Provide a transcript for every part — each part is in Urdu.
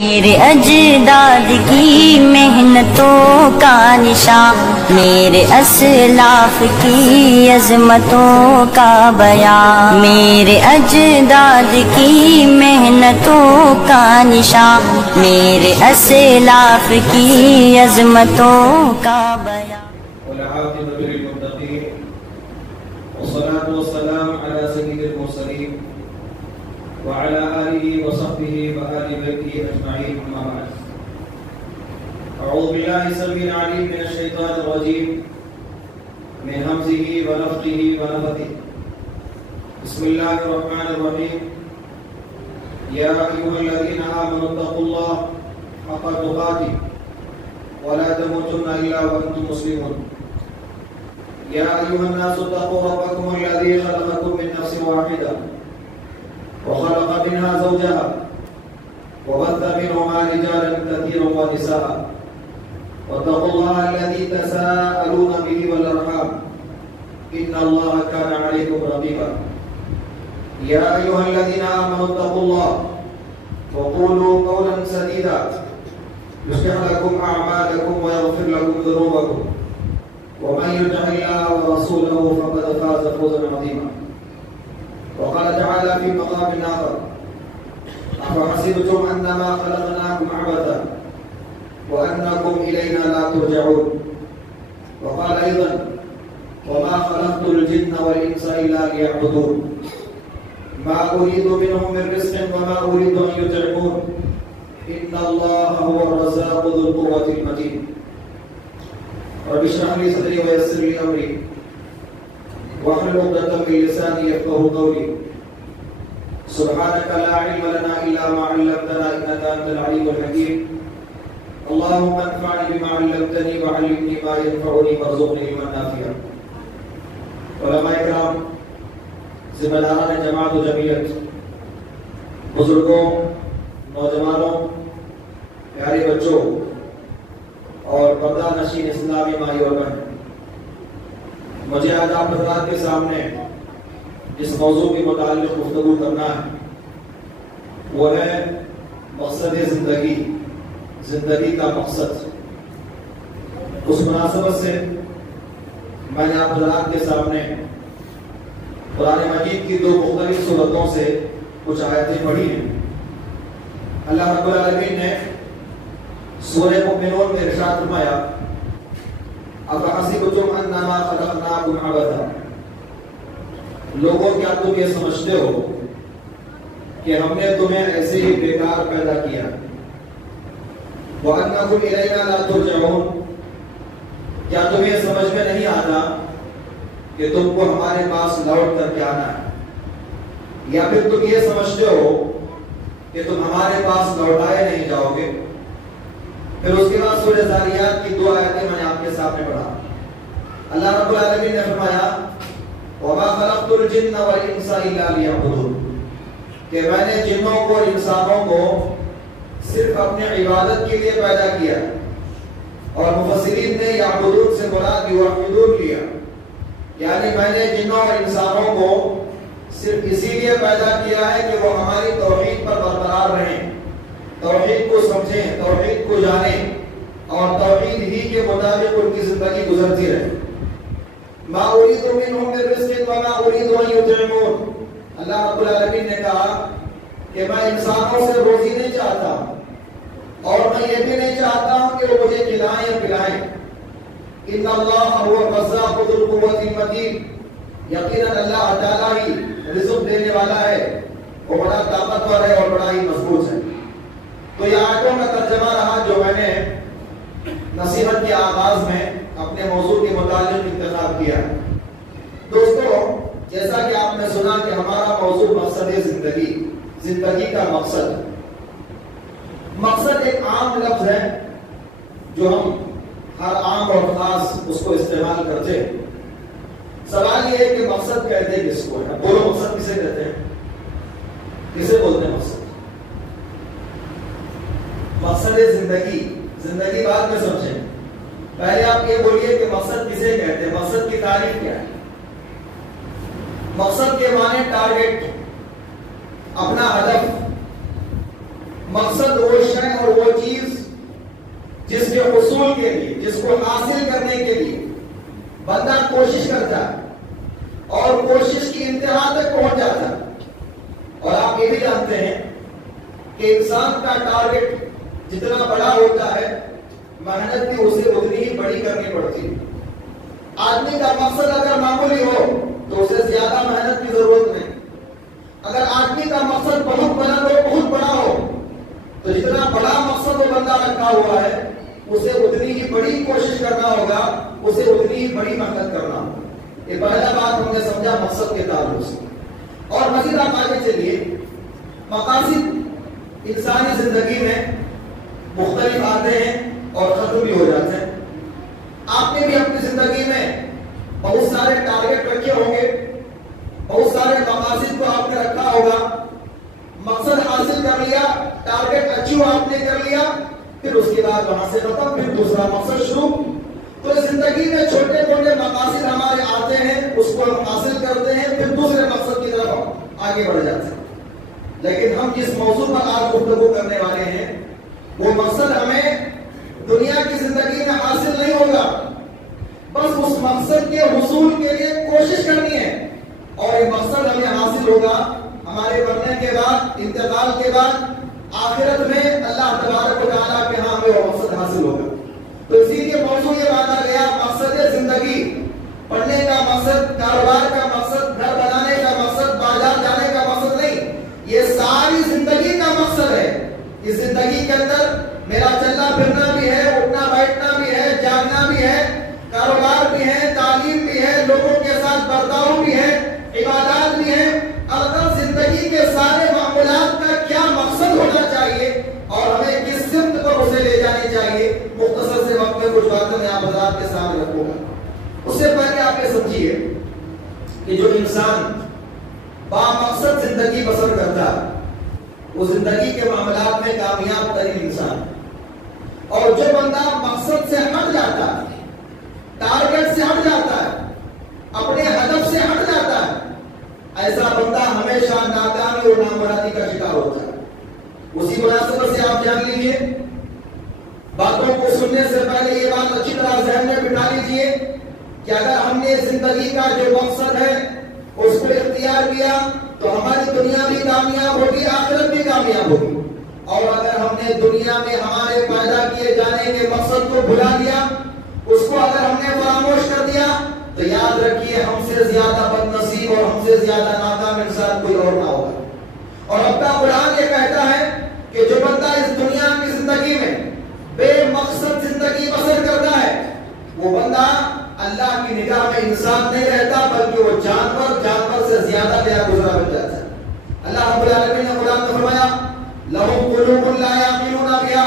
میرے اجداد کی محنتوں کا نشان، میرے اسلاف کی عظمتوں کا بیان، میرے اجداد کی محنتوں کا نشان، میرے اسلاف کی عظمتوں کا بیان۔ والعاقبۃ للمتقین والصلاة والسلام على سید المرسلین وعلى آلہ وصحبہ وآل بیتہ اجمعین، اما بعد۔ اعوذ باللہ السمیع العلیم من الشیطان الرجیم من ہمزہ ونفخہ ونفثہ۔ بسم اللہ الرحمن الرحیم۔ یا ایھا الذین آمنوا اتقوا اللہ حق تقاتہ ولا تموتن الا وانتم مسلمون۔ یا ایھا الناس اتقوا ربکم الذی خلقکم من نفس واحدہ وخلق منها زوجها وبث منهما رجالا كثيرا ونساء واتقوا الله الذي تساءلون به والارحام ان الله كان عليكم رقيبا۔ يا ايها الذين امنوا اتقوا الله وقولوا قولا سديدا يصلح لكم اعمالكم ويغفر لكم ذنوبكم ومن يطع الله ورسوله فقد فاز فوزا عظيما۔ وقال تعالى في مقام آخر: أفحسبتم أنما خلقناكم عبثا وأنكم إلينا لا ترجعون۔ وقال أيضا: وما خلقت الجن والإنس إلا ليعبدون ما أريد منهم من رزق وما أريد أن يطعمون إن الله هو الرزاق ذو القوة المتين۔ رب اشرح لي صدري ويسر لي أمري واحلل عقدة من لساني يفقهوا قولي۔ سبحانك لا علم لنا إلا ما علمتنا إنك أنت العليم الحكيم۔ اللهم انفعني بما علمتني وعلمني ما ينفعني وارزقني علما نافعا۔ علماء کرام، ذمہ داران جماعت و جمعیت، بزرگوں، نوجوانوں، پیارے بچوں اور پردہ نشین اسلامی مائی اور بہن، مجھے آج آپ حضرات کے سامنے جس موضوع کے متعلق گفتگو کرنا ہے وہ ہے مقصد زندگی، زندگی کا مقصد۔ اس مناسبت سے میں نے آپ حضرات کے سامنے قرآن مجید کی دو مختلف صورتوں سے کچھ آیتیں پڑھی ہیں۔ اللہ رب العالمین نے سورہ مومنون میں ارشاد فرمایا: افحسبتم انما خلقناکم عبثا، لوگوں کیا تم یہ سمجھتے ہو کہ ہم نے تمہیں ایسے ہی بیکار پیدا کیا؟ وانکم الینا لا ترجعون، کیا تمہیں سمجھ میں نہیں آتا کہ تم کو ہمارے پاس لوٹ کر کے آنا ہے؟ یا پھر تم یہ سمجھتے ہو کہ تم ہمارے پاس لوٹائے نہیں جاؤ گے؟ پھر اس کے بعد سورہ ذاریات کی دو آیتیں میں نے آپ کے سامنے پڑھا۔ اللہ رب العالمین نے فرمایا: وَمَا خَلَقْتُ الْجِنَّ وَالْإِنسَ إِلَّا لِيَعْبُدُونِ، کہ میں نے جنوں کو اور انسانوں کو صرف اپنی عبادت کے لیے پیدا کیا۔ اور مفسرین نے یعبدون سے مراد یوحدون لیا، یعنی میں نے جنوں اور انسانوں کو صرف اسی لیے پیدا کیا ہے کہ وہ ہماری توحید پر برقرار رہیں، توحید کو سمجھیں، توحید کو جانیں اور توحید ہی کے مطابق ان کی زندگی گزرتی رہے۔ ما اريد منهم من رزق وما اريد ان يطعمون، اللہ رب العالمین نے کہا کہ میں انسانوں سے روزی نہیں چاہتا اور میں یہ بھی نہیں چاہتا ہوں کہ وہ مجھے کھلائیں یا پلائیں۔ ان اللہ هو الرزاق ذو القوة المتین، یقیناً اللہ تعالیٰ ہی رزق دینے والا ہے، وہ بڑا طاقتور ہے اور بڑا ہی مضبوط ہے۔ تو یہ آیتوں کا ترجمہ رہا جو میں نے نصیحت کے آغاز میں اپنے موضوع کے متعلق انتخاب کیا۔ دوستو، جیسا کہ آپ نے سنا کہ ہمارا موضوع مقصد زندگی، زندگی کا مقصد۔ مقصد ایک عام لفظ ہے جو ہم ہر عام اور خاص اس کو استعمال کرتے ہیں۔ سوال یہ ہے کہ مقصد کہتے کس کو ہے؟ بولو، مقصد کسے کہتے ہیں؟ کسے بولتے ہیں مقصد؟ مقصد زندگی، زندگی بعد میں سمجھیں، پہلے آپ یہ بولیے کہ مقصد کسے کہتے ہیں، مقصد کی تعریف کیا ہے؟ مقصد کے معنی ٹارگٹ، اپنا ہدف، مقصد وہ شے حصول کے لیے، جس کو حاصل کرنے کے لیے بندہ کوشش کرتا ہے اور کوشش کی انتہا تک پہنچ جاتا ہے. اور آپ یہ بھی جانتے ہیں کہ انسان کا ٹارگٹ جتنا بڑا ہوتا ہے محنت بھی اسے اتنی ہی بڑی کرنی پڑتی ہے. آدمی کا مقصد اگر معمولی ہو تو اسے زیادہ محنت کی ضرورت نہیں. اگر آدمی کا مقصد بہت بلند ہو، بہت بڑا ہو، تو جتنا بڑا مقصد وہ بندہ رکھا ہوا ہے اسے اتنی ہی بڑی کوشش کرنا ہوگا، اسے اتنی ہی بڑی محنت کرنا ہوگا. یہ پہلا بات ہم نے سمجھا مقصد کے تعلق سے. اور مزید آپ آگے چلیے. مقاصد انسانی زندگی میں مختلف آتے ہیں اور ختم بھی ہو جاتے ہیں. آپ نے بھی اپنی زندگی میں بہت سارے ٹارگٹ رکھے ہوں گے، بہت سارے مقاصد کو آپ نے رکھا ہوگا. مقصد حاصل کر لیا، ٹارگٹ اچیو آپ نے کر لیا، پھر اس کے بعد وہاں سے ختم، پھر دوسرا مقصد شروع. تو زندگی میں چھوٹے چھوٹے مقاصد ہمارے آتے ہیں، اس کو ہم حاصل کرتے ہیں، پھر دوسرے مقصد کی طرف ہم آگے بڑھ جاتے ہیں. لیکن ہم جس موضوع پر آج گفتگو کرنے والے ہیں وہ مقصد ہمیں دنیا کی زندگی میں حاصل نہیں ہوگا، بس اس مقصد کے حصول کے لیے کوشش کرنی ہے. اور یہ مقصد ہمیں حاصل ہوگا ہمارے مرنے کے بعد، انتقال کے بعد، آخرت میں اللہ تبارک و تعالیٰ کے ہاں ہمیں وہ مقصد حاصل ہوگا. تو اسی لیے موضوع یہ باندھا گیا مقصد زندگی. پڑھنے کا مقصد، کاروبار کا مقصد، گھر بنانے کا مقصد، بازار جانے کا مقصد نہیں، یہ ساری زندگی کا مقصد ہے. اس زندگی کے اندر میرا چلنا پھرنا بھی ہے، اٹھنا بیٹھنا بھی ہے، جاگنا بھی ہے، کاروبار بھی ہے، تعلیم بھی ہے، لوگوں کے ساتھ برتاؤ بھی ہے، عبادات بھی ہے. اگر زندگی کے سارے معاملات کا کیا مقصد ہونا چاہیے اور ہمیں کس سمت پر اسے لے جانی چاہیے، مختصر سے وقت میں کچھ باتیں میں آپ حضرات کے سامنے رکھوں گا. اس سے پہلے آپ یہ سمجھیے کہ جو انسان بامقصد زندگی بسر کرتا ہے وہ زندگی کے معاملات میں کامیاب ترین انسان. اور جو بندہ مقصد سے ہٹ جاتا ہے، ٹارگٹ سے ہٹ جاتا ہے، اپنے ہدف سے ہٹ جاتا ہے، ایسا بندہ ہمیشہ ناکامی اور نامرادی کا شکار ہوتا ہے. اسی مناسبت سے آپ جان لیجیے، باتوں کو سننے سے پہلے یہ بات اچھی طرح ذہن میں بٹھا لیجیے کہ اگر ہم نے زندگی کا جو مقصد ہے اس کو اختیار کیا تو ہماری دنیا بھی کامیاب ہوگی، آخرت بھی کامیاب ہوگی. اور اگر ہم نے دنیا میں ہمارے پیدا کیے جانے کے مقصد کو بھلا دیا، اس کو اگر ہم نے فراموش کر دیا، تو یاد رکھیے ہم سے زیادہ بد نصیب اور ہم سے زیادہ ناکام انسان کوئی اور نہ ہوگا. اور اب کا قرآن یہ کہتا ہے کہ جو بندہ اس دنیا کی زندگی میں بے مقصد زندگی بسر کرتا ہے وہ بندہ اللہ کی نگاہ میں انسان نہیں رہتا بلکہ وہ جانور سے زیادہ بے گزرا بن جاتا ہے. اللہ رب العالمین نے قرآن میں فرمایا لَهُمْ قُلُوبٌ لَا يَعْقِلُونَ بِهَا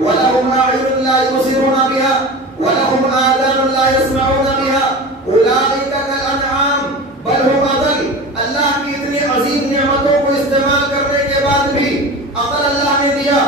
وَلَهُمْ أَعْيُنٌ لَا يُبْصِرُونَ بِهَا وَلَهُمْ آذَانٌ لَا يَسْمَعُونَ بِهَا أُولَٰئِكَ كَالْأَنْعَامِ بَلْ هُمْ أَضَلُّ. اللہ کی اتنی عظیم نعمتوں کو استعمال کرنے کے بعد بھی عقل اللہ نے دیا،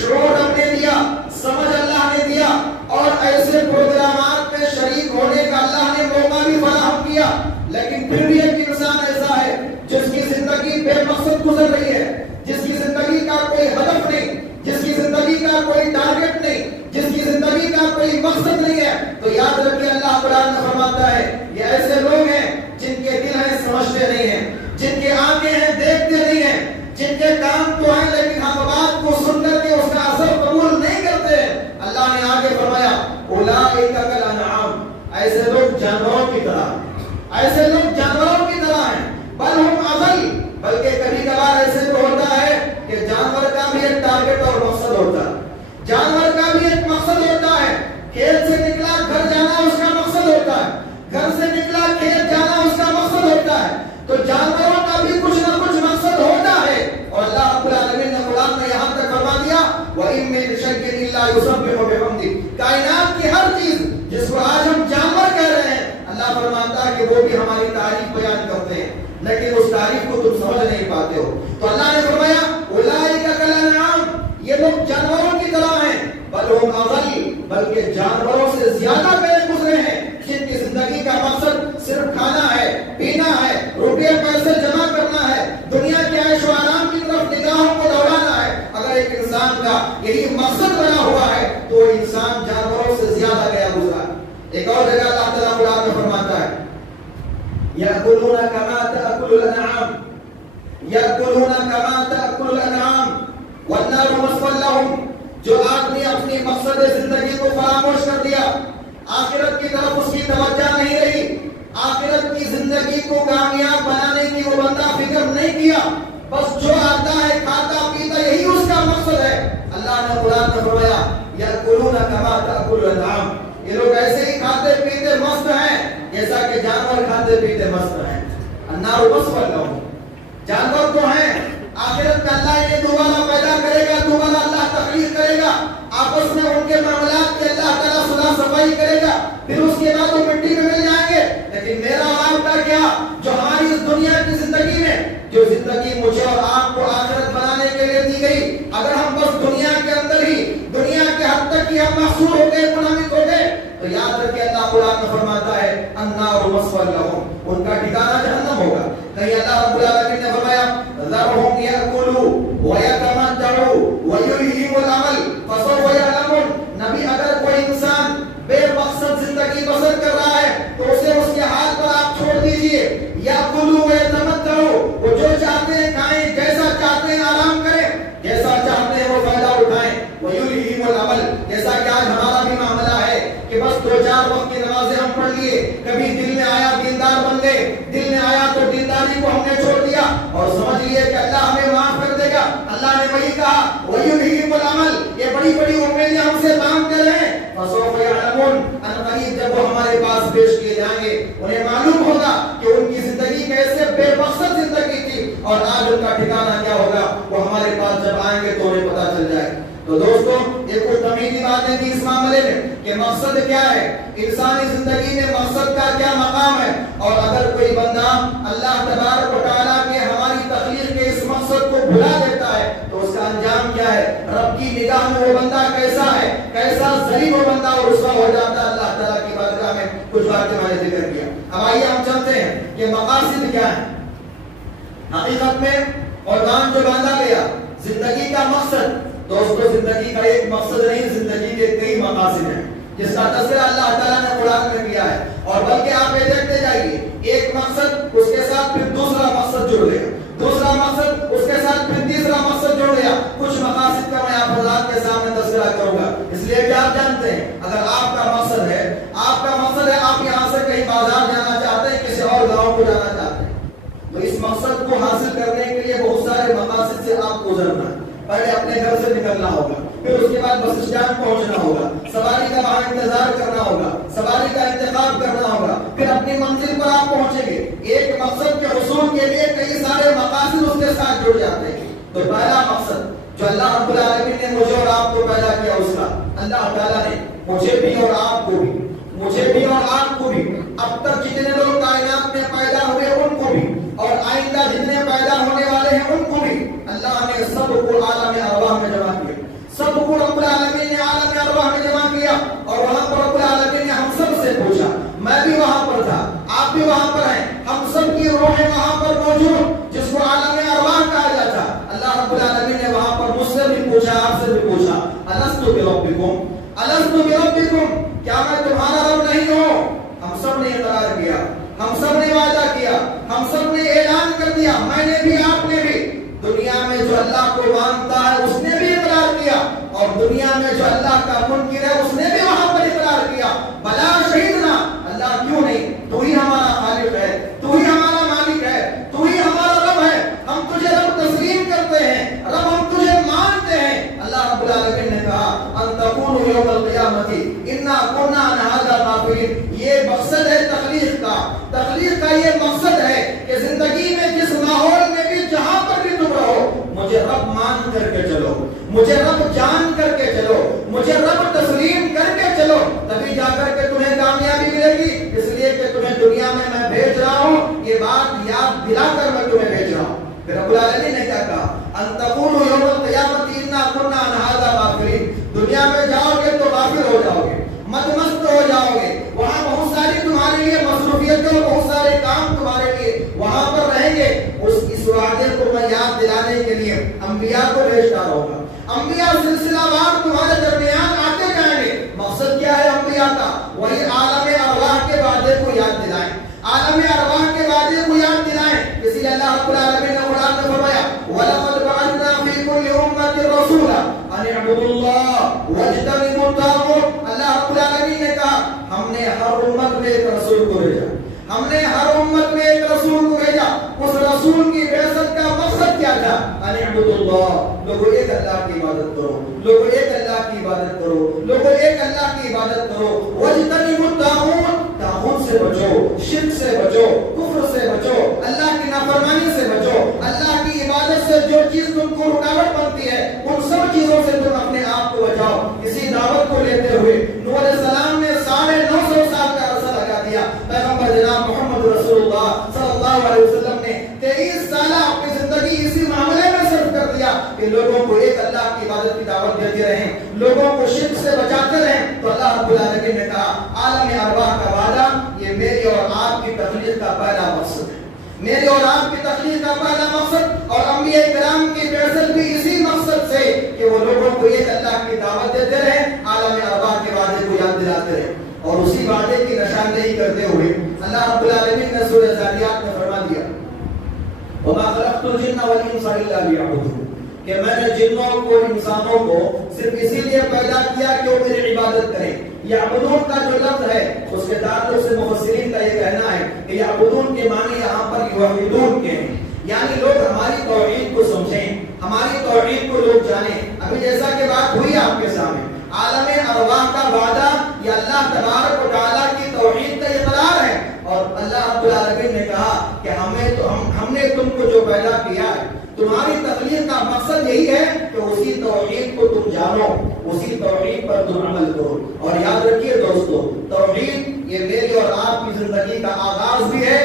شعور ہم نے دیا، سمجھ اللہ نے دیا، اور ایسے پروگرامات میں شریک ہونے کا اللہ نے موقع بھی فراہم کیا، لیکن پھر بھی ایک انسان ایسا ہے جس کی زندگی بے مقصد گزر رہی ہے، جس کی زندگی کا کوئی ہدف نہیں، جس کی زندگی کا کوئی ٹارگٹ نہیں، جس کی زندگی کا کوئی مقصد نہیں ہے. تو یاد رکھیے اللہ قرآن میں فرماتا ہے یہ ایسے لوگ ہیں جن کے دل ہیں سمجھتے نہیں ہیں، جن کے آنکھیں ہیں دیکھتے نہیں ہیں، جن کے کام تو ہیں لیکن ہم بات کو سن کر کے اس کا اثر قبول نہیں کرتے. اللہ نے آگے فرمایا اولئک کالانعام، ایسے لوگ جانوروں کی طرح، ایسے لوگ جانوروں کی طرح ہیں. بل ہم اضل، بلکہ کبھی کبھار ایسے تو ہوتا ہے کہ جانور کا بھی ایک ٹارگٹ اور مقصد ہوتا ہے، جانور کا بھی ایک مقصد ہوتا ہے. کھیت سے نکلا گھر جانا اس کا مقصد ہوتا ہے، گھر سے نکلا کھیت جانا اس کا مقصد ہوتا ہے. تو جانوروں کا بھی کچھ نہ کچھ مقصد ہوتا ہے. اور اللہ رب العالمین نے قرآن میں یہاں تک فرما دیا وَإِن مِّن شَيْءٍ إِلَّا يُسَبِّحُ بِحَمْدِهِ. کائنات کی ہر چیز جس کو آج ہم جانور کہہ رہے ہیں، اللہ فرماتا ہے کہ وہ بھی ہماری تعریف بیان کرتے ہیں، لیکن اس تعریف کو تم سمجھ نہیں پاتے ہو. تو اللہ نے فرمایا اولئک کالانعام، یہ لوگ جانوروں کی طرح ہیں. بل ہم اضل، بلکہ جانوروں سے زیادہ پہلے گزرے ہیں، جن کی زندگی کا مقصد صرف کھانا ہے، پینا ہے، روپے پیسے جمع کرنا ہے، دنیا کے عیش و آرام کی طرف نگاہوں کو دوڑانا ہے. اگر ایک انسان کا یہی مقصد بنا ہوا ہے تو وہ انسان جانوروں سے زیادہ گیا گزرا۔ ایک اور جگہ اللہ تعالیٰ قرآن میں فرماتا ہے یأکلون کما تأکل الانعام یأکلون کما تأکل الانعام والنار مثوی لہم۔ جو آدمی اپنی مقصد زندگی کو فراموش کر دیا، آخرت کی طرف اس کی توجہ نہیں رہی، آخرت کی زندگی کو کامیاب بنانے کی وہ بندہ فکر نہیں کیا، بس جو آتا ہے کھاتا پیتا یہی اس کا مقصد ہے۔ اللہ نے قرآن میں فرمایا یأکلون کما تأکل الانعام، یہ لوگ ایسے ہی کھاتے پیتے مست ہیں جیسا کہ جانور کھاتے پیتے مست ہیں۔ النار مثوی لہم، جانور تو ہیں، آخرت میں اللہ انہیں دوبارہ پیدا کرے گا، دوبارہ اللہ تخلیق کرے گا، آپس میں ان کے معاملات کے اللہ تعالیٰ صلح صفائی کرے گا، پھر اس کے بعد وہ مٹی میں مل جائیں گے۔ لیکن میرا اور آپ کا کیا، جو ہماری اس دنیا کی زندگی میں، جو زندگی مجھے اور آپ کو آخرت بنانے کے لیے دی گئی، اگر ہم بس دنیا کے اندر ہی، دنیا کے حد تک ہی ہم محصور ہو گئے، منہمک ہو گئے، تو یاد رکھیں اللہ قرآن میں فرماتا ہے النار مثوی لہم، ان کا ٹھکانہ جہنم ہوگا۔ کہیں اللہ رب العالمین نے فرمایا ذرہم یأکلوا ویتمتعوا ویلہہم الامل فسوف یعلمون۔ نبی اگر کوئی انسان بے مقصد زندگی بسر کر رہا ہے تو اسے اس کے حال پر آپ چھوڑ دیجئے، یأکلوا ویتمتعوا، وہ جو چاہتے ہیں کھائیں، جیسا چاہتے ہیں آرام کریں، جیسا چاہتے ہیں وہ فائدہ اٹھائیں، ویلہہم الامل، جیسا کہ آج ہمارا بھی معاملہ ہے کہ بس 2-4 وقت کی نمازیں ہم پڑھ لیے، کبھی دل میں آیا دیندار بن گئے، دل میں آیا تو دینداری کو ہم نے چھوڑ دیا اور سمجھ لیے کہ اللہ ہمیں معاف کر دے گا۔ اللہ نے وہی کہا وَيُلْهِهِمُ الْعَمَلِ، یہ بڑی بڑی امیدیں ہم سے کام کر رہے ہیں، فَسَوْفَ يَعْلَمُونَ، ان قریب جب وہ ہمارے پاس پیش کیے جائیں گے انہیں معلوم ہوگا کہ ان کی زندگی کیسے بے مقصد زندگی تھی اور آج ان کا ٹھکانہ کیا ہوگا، وہ ہمارے پاس جب آئیں گے تو انہیں پتہ چل جائے گا۔ تو دوستو یہ کچھ تمیزی باتیں تھی اس معاملے میں کہ مقصد کیا ہے، انسانی زندگی میں مقصد کا کیا مقام ہے، اور اگر کوئی بندہ اللہ تبارک و تعالیٰ کے ہماری تخلیق کے اس مقصد کو بھلا دیتا ہے تو اس کا انجام کیا ہے، رب کی نگاہ میں وہ بندہ کیسا ہے، کیسا ذلیل وہ بندہ اور رسوا ہو جاتا ہے۔ اللہ تعالیٰ کی بارگاہ میں کچھ باتیں میں نے ذکر کیا۔ اب آئیے ہم چلتے ہیں کہ مقاصد کیا ہے۔ حقیقت میں عنوان جو باندھا گیا زندگی کا مقصد، دوستو زندگی کا ایک مقصد نہیں، زندگی کے کئی مقاصد ہیں جس کا تذکرہ اللہ تعالیٰ نے قرآن میں کیا ہے، اور بلکہ آپ یہ دیکھتے جائیے ایک مقصد اس کے ساتھ پھر دوسرا مقصد جڑ گیا، دوسرا مقصد اس کے ساتھ پھر تیسرا مقصد جڑ گیا۔ کچھ مقاصد کا میں آپ حضرات کے سامنے تذکرہ کروں گا، اس لیے کہ آپ جانتے ہیں اگر آپ کا مقصد ہے، آپ یہاں سے کہیں بازار جانا چاہتے ہیں، کسی اور گاؤں کو جانا چاہتے ہیں، تو اس مقصد کو حاصل کرنے کے لیے بہت سارے مقاصد سے آپ گزرنا ہے۔ پہلے اپنے گھر سے نکلنا ہوگا، پھر اس کے بعد بس اسٹینڈ پہنچنا ہوگا، سواری کا وہاں انتظار کرنا ہوگا، سواری کا انتخاب کرنا ہوگا، پھر اپنی منزل پر آپ پہنچیں گے۔ ایک مقصد کے حصول کے لیے کئی سارے مقاصد اس کے ساتھ جڑ جاتے ہیں۔ تو پہلا مقصد جو اللہ رب العالمین نے مجھے اور آپ کو پیدا کیا، اس کا اللہ تعالیٰ نے مجھے بھی اور آپ کو بھی، مجھے بھی اور آپ کو بھی، اب تک جتنے لوگ کائنات میں پیدا ہوئے ان کو بھی، اور آئندہ جتنے پیدا ہونے والے ہیں ان کو بھی اللہ نے سب کو عالم ارواح میں جمع کیا، سب کو رب العالمین نے عالم ارواح میں جمع کیا، اور وہاں پر رب العالمین نے ہم سب سے پوچھا، میں بھی وہاں پر تھا، آپ بھی وہاں پر ہیں، ہم سب کی روحیں وہاں پر موجود جس کو عالم ارواح کہا جاتا۔ اللہ رب العالمین نے وہاں پر مجھ سے بھی پوچھا، آپ سے بھی پوچھا، الستُ بربکم، الستُ بربکم، کیا میں تمہارا رب نہیں ہوں؟ ہم سب نے اقرار کیا، ہم سب نے وعدہ کیا، ہم سب نے اعلان کر دیا، میں نے بھی آپ نے بھی۔ دنیا میں جو اللہ کو مانتا ہے اس نے بھی اقرار کیا، اور دنیا میں جو اللہ کا منکر ہے اس نے بھی وہاں پر اقرار کیا۔ بلا شہیدنا، اللہ کیوں نہیں، تو ہی ہمارا خالق ہے، تو ہی ہمارا مالک ہے، تو ہی ہمارا رب ہے، ہم تجھے رب تسلیم کرتے ہیں، رب ہم تجھے مانتے ہیں۔ اللہ رب العالمین نے کہا ان تقولوا یوم القیامۃ انا کنا عن ھذا غافلین، یہ مقصد ہے تخلیق کا، تخلیق کا یہ مقصد ہے کہ زندگی میں جس ماحول میں بھی جہاں پر بھی تم رہو، مجھے رب مان کر کے چلو، مجھے رب جان کر کے چلو، مجھے رب تسلیم کر کے چلو، تبھی جا کر کے تمہیں کامیابی ملے گی۔ اس لیے کہ تمہیں دنیا میں بھیج رہا ہوں، یہ بات یاد دلا کر میں تمہیں بھیج رہا ہوں۔ پھر رب العالمین نے کیا کہا ان تقولوا یوم القیامۃ انا کنا عن ھذا غافلین، دنیا میں جاؤ گے تو غافل ہو جاؤ گے، مدمست ہو جاؤ گے، وہاں بہت ساری تمہارے لیے مصروفیتیں اور بہت سارے کام تمہارے لیے وہاں پر رہیں گے۔ اس وعدے کو میں یاد دلانے کے لیے انبیاء کو بھیجتا رہوں گا، انبیاء سلسلہ الرسول ان اعبدوا اللہ واجتنبوا الطاغوت. اللہ رب العالمین نے کہا ہم نے ہر امت میں ایک رسول کو بھیجا, ہم نے ہر امت میں ایک رسول کو بھیجا. اس رسول کی بعثت کا مقصد کیا تھا؟ ان اعبدوا اللہ, لوگوں ایک اللہ کی عبادت کرو, لوگوں ایک اللہ کی عبادت کرو, لوگوں ایک اللہ کی عبادت کرو. واجتنبوا الطاغوت, طاغوت سے بچو, شرک سے بچو, کفر سے بچو, اللہ کی نافرمانی سے بچو. اللہ کی عبادت سے جو چیز تم کو رکاوٹ بنتی ہے ان سب چیزوں سے تم اپنے آپ کو بچاؤ. اسی دعوت کو لیتے ہوئے نوح علیہ السلام نے 950 سال کا عرصہ لگا دیا. پیغمبر جناب محمد رسول اللہ صلی اللہ علیہ وسلم نے 23 سالہ اپنی زندگی اسی معاملے میں صرف کر دیا کہ لوگوں کو ایک اللہ کی عبادت کی دعوت دیتے رہیں, لوگوں کو شرک سے بچاتے رہیں. تو اللہ رب العالمین نے کہا عالم ارواح کا وعدہ یہ میری اور آپ کی تخلیق کا پہلا مقصد ہے, میری اور آپ کی تخلیق کا پہلا مقصد. اور انبیاء کرام کی بعثت بھی اسی مقصد سے کہ وہ لوگوں کو ایک اللہ کی دعوت دیتے رہیں, عالم ارواح کے وعدے کو یاد دلاتے رہیں. اور اسی وعدے کی نشاندہی کرتے ہوئے اللہ رب العالمین نے سورہ ذاریات میں فرما دیا وَمَا خَلَقْتُ الْجِنَّ وَالْإِنسَ إِلَّا لِيَعْبُدُونِ, کہ میں نے جنوں کو انسانوں کو صرف اسی لیے پیدا کیا کہ وہ میری عبادت کریں. یعبدون کا جو لفظ ہے اس کے تعلق سے مفسرین کا یہ کہنا ہے کہ یعبدون کے معنی یہاں پر یوحدون کے ہیں, یعنی لوگ ہماری توحید کو سمجھیں, ہماری توحید کو لوگ جانیں. ابھی جیسا کہ بات ہوئی آپ کے سامنے, عالم ارواح کا وعدہ یہ اللہ تبارک و تعالیٰ کی توحید کا اقرار ہے. اور اللہ رب العالمین نے کہا کہ ہم نے تم کو جو پیدا کیا ہے, تمہاری تخلیق کا مقصد یہی ہے کہ اسی توحید کو تم جانو, اسی توحید پر تم عمل کرو. اور یاد رکھیے دوستو, توحید یہ میری اور آپ کی زندگی کا آغاز بھی ہے,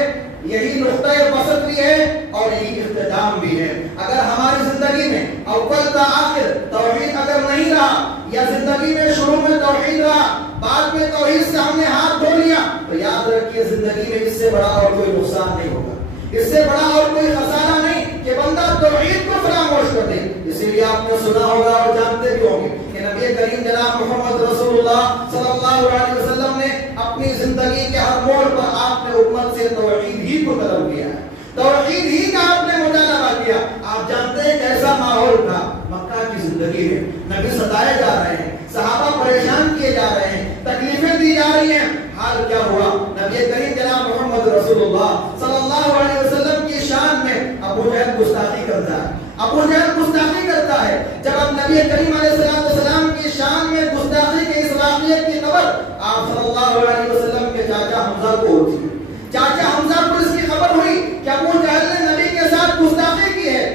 یہی نقطۂ بسط بھی ہے اور یہی اختتام بھی ہے. اگر ہماری زندگی میں اول تا آخر توحید اگر نہیں رہا, یا زندگی میں شروع میں توحید رہا بعد میں توحید سے ہم نے ہاتھ دھو لیا, تو یاد رکھیے زندگی میں اس سے بڑا اور کوئی نقصان نہیں ہوگا, اس سے بڑا اور کوئی خسارہ نہیں کہ بندہ توحید کو فراموش کر دے. اسی لیے آپ نے سنا ہوگا اور جانتے بھی ہوں گے کہ نبی کریم جناب محمد رسول اللہ صلی اللہ علیہ وسلم نے اپنی زندگی کے ہر موڑ پر آپ نے امت سے توحید ہی کو طلب کیا ہے, توحید ہی کا آپ نے مطالبہ کیا. آپ جانتے ہیں کیسا ماحول تھا مکہ کی زندگی میں, نبی ستائے جا رہے ہیں, صحابہ پریشان کیے جا رہے ہیں, تکلیفیں دی جا رہی ہیں. حال کیا ہوا, نبی کریم جناب محمد رسول اللہ صلی اللہ علیہ وسلم کی شان میں ابو جہل گستاخی کرتا ہے, ابو جہل گستاخی کرتا ہے. جب اب نبی کریم علیہ السلام کی شان میں گستاخی کی اس واقعے کی خبر آپ صلی اللہ علیہ وسلم کے چاچا حمزہ کو ہوتی ہے, چاچا حمزہ کو اس کی خبر ہوئی کہ ابو جہل نے نبی کے ساتھ گستاخی کی ہے.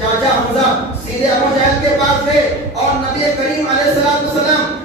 چاچا حمزہ سیدھے ابو جہل کے پاس گئے اور نبی کریم علیہ السلام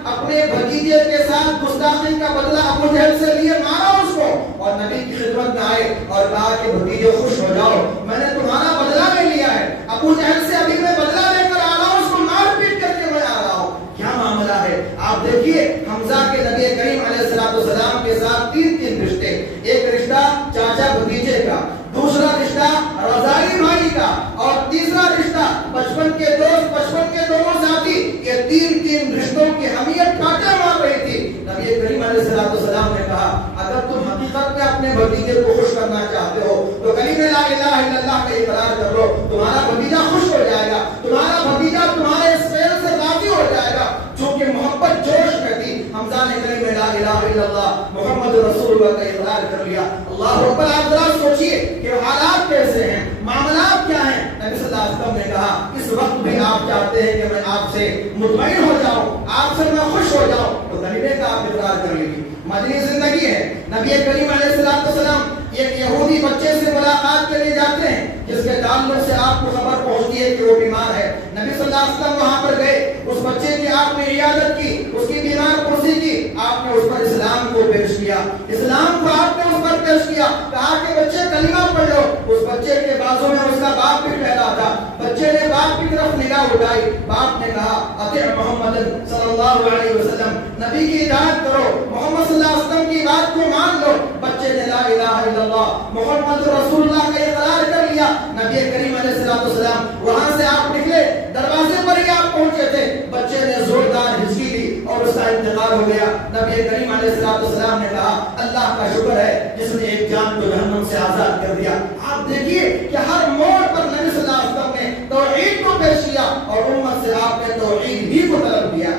اپنے بھتیجے کے ساتھ گستاخی کا بدلہ ابو جہل سے لیے, مارا اس کو, اور نبی کی خدمت میں آئے اور کہا کہ بھتیجے خوش ہو جاؤ, میں نے تمہارا بدلہ لے لیا ہے, ابو جہل سے ابھی میں بدلہ لے کر آ رہا ہوں, اس کو مار پیٹ کر کے میں آ رہا ہوں. کیا معاملہ ہے آپ دیکھیے. حمزہ کے نبی کریم علیہ السلام کے ساتھ تین رشتے, ایک رشتہ چاچا بھتیجے کا, دوسرا رشتہ رضائی بھائی کا, اور تیسرا رشتہ بچپن کے دوست, بچپن کے دونوں ساتھی. یہ تین رشتوں کی حمیت کاٹے مار رہی تھی. نبی کریم علیہ السلام نے کہا اگر تم حقیقت میں اپنے بھتیجے کو خوش کرنا چاہتے ہو تو کلمہ لا الہ الا اللہ کا اقرار کر لو, تمہارا بھتیجا خوش ہو جائے گا, تمہارا بھتیجا تمہارے اس فعل سے راضی ہو جائے گا. چونکہ محبت جوش میں تھی, حمزہ نے کلمہ لا الہ الا اللہ محمد رسول اللہ کا اقرار کر لیا. اللہ اکبر. آپ ذرا سوچئے کہ حالات کیسے ہیں, معاملات کیا ہیں. نبی صلی اللہ علیہ وسلم نے کہا اس وقت بھی آپ چاہتے ہیں کہ میں آپ سے مطمئن ہو جاؤں, آپ سے میں خوش ہو جاؤں, تو کلمے کا آپ اقرار کر لیجیے. مدنی زندگی ہے. نبی کریم علیہ السلام ایک یہودی بچے سے ملاقات کے لیے جاتے ہیں جس کے تعلق سے آپ کو خبر پہنچتی ہے کہ وہ بیمار ہے. نبی صلی اللہ علیہ وسلم وہاں پر گئے, اس بچے کی آپ نے عیادت کی, اس کی بیمار پرسی کی, آپ نے اس پر اسلام کو پیش کیا, اسلام کو آپ نے اس پر پیش کیا, کہا کہ بچے کلمہ پڑھ لو. اس بچے کے بازو میں اس کا باپ بھی ٹھہرا تھا, بچے نے باپ کی طرف نگاہ اٹھائی, باپ نے کہا اطیع محمد صلی اللہ علیہ وسلم, نبی کی اطاعت کرو, محمد صلی اللہ علیہ وسلم کی بات کو مان لو. بچے نے لا الہ الا اللہ محمد رسول اللہ کا اقرار کر لیا. نبی کریم علیہ السلام وہاں سے آپ نکلے, دروازے پر ہی آپ پہنچے تھے, بچے نے زوردار ہچکی لی اور اس کا انتقال ہو گیا. نبی کریم علیہ السلام نے کہا اللہ کا شکر ہے جس نے ایک جان کو جہنم سے آزاد کر دیا. آپ دیکھیے کہ ہر موڑ پر نبی صلی اللہ علیہ وسلم نے توحید کو کو پیش کیا اور امت سے آپ نے توحید ہی کو طلب کیا.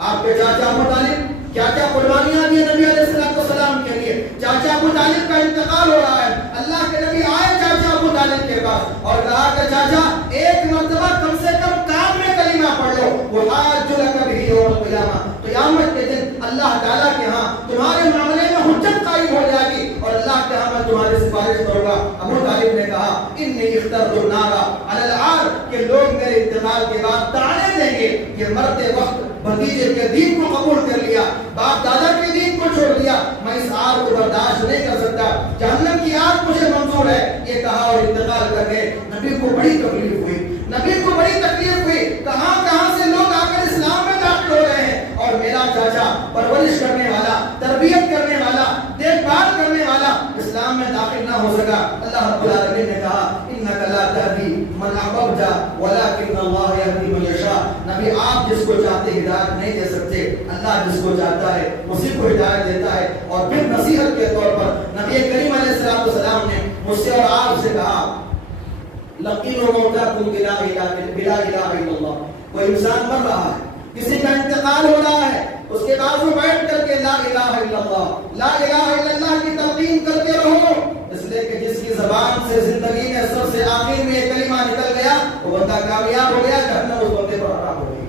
آپ کے چاچا ابو طالب کیا کیا قربانیاں دی نبی علیہ السلام کے لیے. چاچا ابو طالب کا انتقال ہو رہا ہے. اللہ کے نبی آئے چاچا ابو طالب کے پاس اور کہا کہ چاچا ایک مرتبہ کم سے کم کان میں کلمہ پڑھ لو. وحاج لک بہ یوم القیامہ, قیامت کے دن اللہ تعالیٰ کے ہاں تمہارے معاملے میں حجت قائم ہو جائے گی اور اللہ کے ہاں میں تمہاری سفارش کروں گا. ابو طالب نے کہا انی اخترت النار علی العار, کہ لوگ میرے انتقال کے بعد طعنے دیں گے یہ مرتے وقت بھتیجے کے دین کو قبول کر لیا, باپ دادا کے دین کو چھوڑ دیا, میں اس آگ کو برداشت نہیں کر سکتا, جہنم کی آگ مجھے منظور ہے. یہ کہا اور انتقال کر گئے. نبی کو بڑی تکلیف ہوئی, نبی کو بڑی تکلیف ہوئی. کہاں کہاں سے لوگ آ کر اسلام میں داخل ہو رہے ہیں اور میرا چاچا پرورش کرنے والا, تربیت کرنے والا, دیکھ بھال کرنے والا اسلام میں داخل نہ ہو سکا. اللہ رب العالمین نے کہا انک لا تہدی من احببت ولکن اللہ یہدی من یشاء. نبی آپ جس کو چاہتے ہدایت نہیں دے سکتے, اللہ جس کو چاہتا ہے اسی کو ہدایت دیتا ہے. اور پھر نصیحت کے طور پر نبی کریم علیہ السلام نے مجھ سے اور آپ سے کہا لقینوا موتاکم بلا الہ الا اللہ. کوئی انسان مر رہا ہے, کسی کا انتقال ہو رہا ہے, اس کے بعد وہ بیٹھ کر کے لا الہ الا اللہ, لا الہ الا اللہ کی تلقین کرتے رہو. اس لیے کہ جس کی زبان سے زندگی میں سب سے آخر میں یہ کلمہ نکل گیا وہ بندہ کامیاب ہو گیا, جہنم اس بندے پر حرام ہو گئی.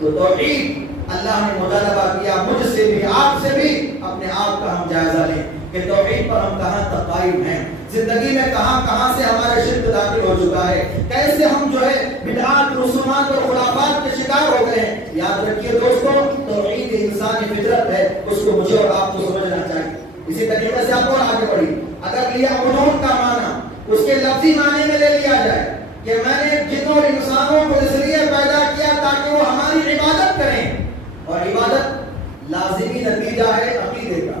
تو توحید اللہ نے مطالبہ کیا مجھ سے بھی آپ سے بھی اپنے آپ کا ہم جائزہ لیں کہ توحید پر ہم کہاں تک قائم ہیں, زندگی میں کہاں کہاں سے ہمارے شرک داخل ہو چکا ہے, کیسے ہم جو ہے بدعات, رسومات اور خرافات کے شکار ہو گئے ہیں. یاد رکھیے دوستو توحید انسانی فطرت ہے, اس کو مجھے اور آپ کو سمجھنا چاہیے. اسی طریقے سے آپ اور آگے بڑھی. اگر لیا علوم کا معنی اس کے لفظی معنی میں لے لیا جائے کہ میں نے جنوں اور انسانوں کو اس لیے پیدا کیا تاکہ وہ ہماری عبادت کریں, اور عبادت لازمی نتیجہ ہے عقیدے کا.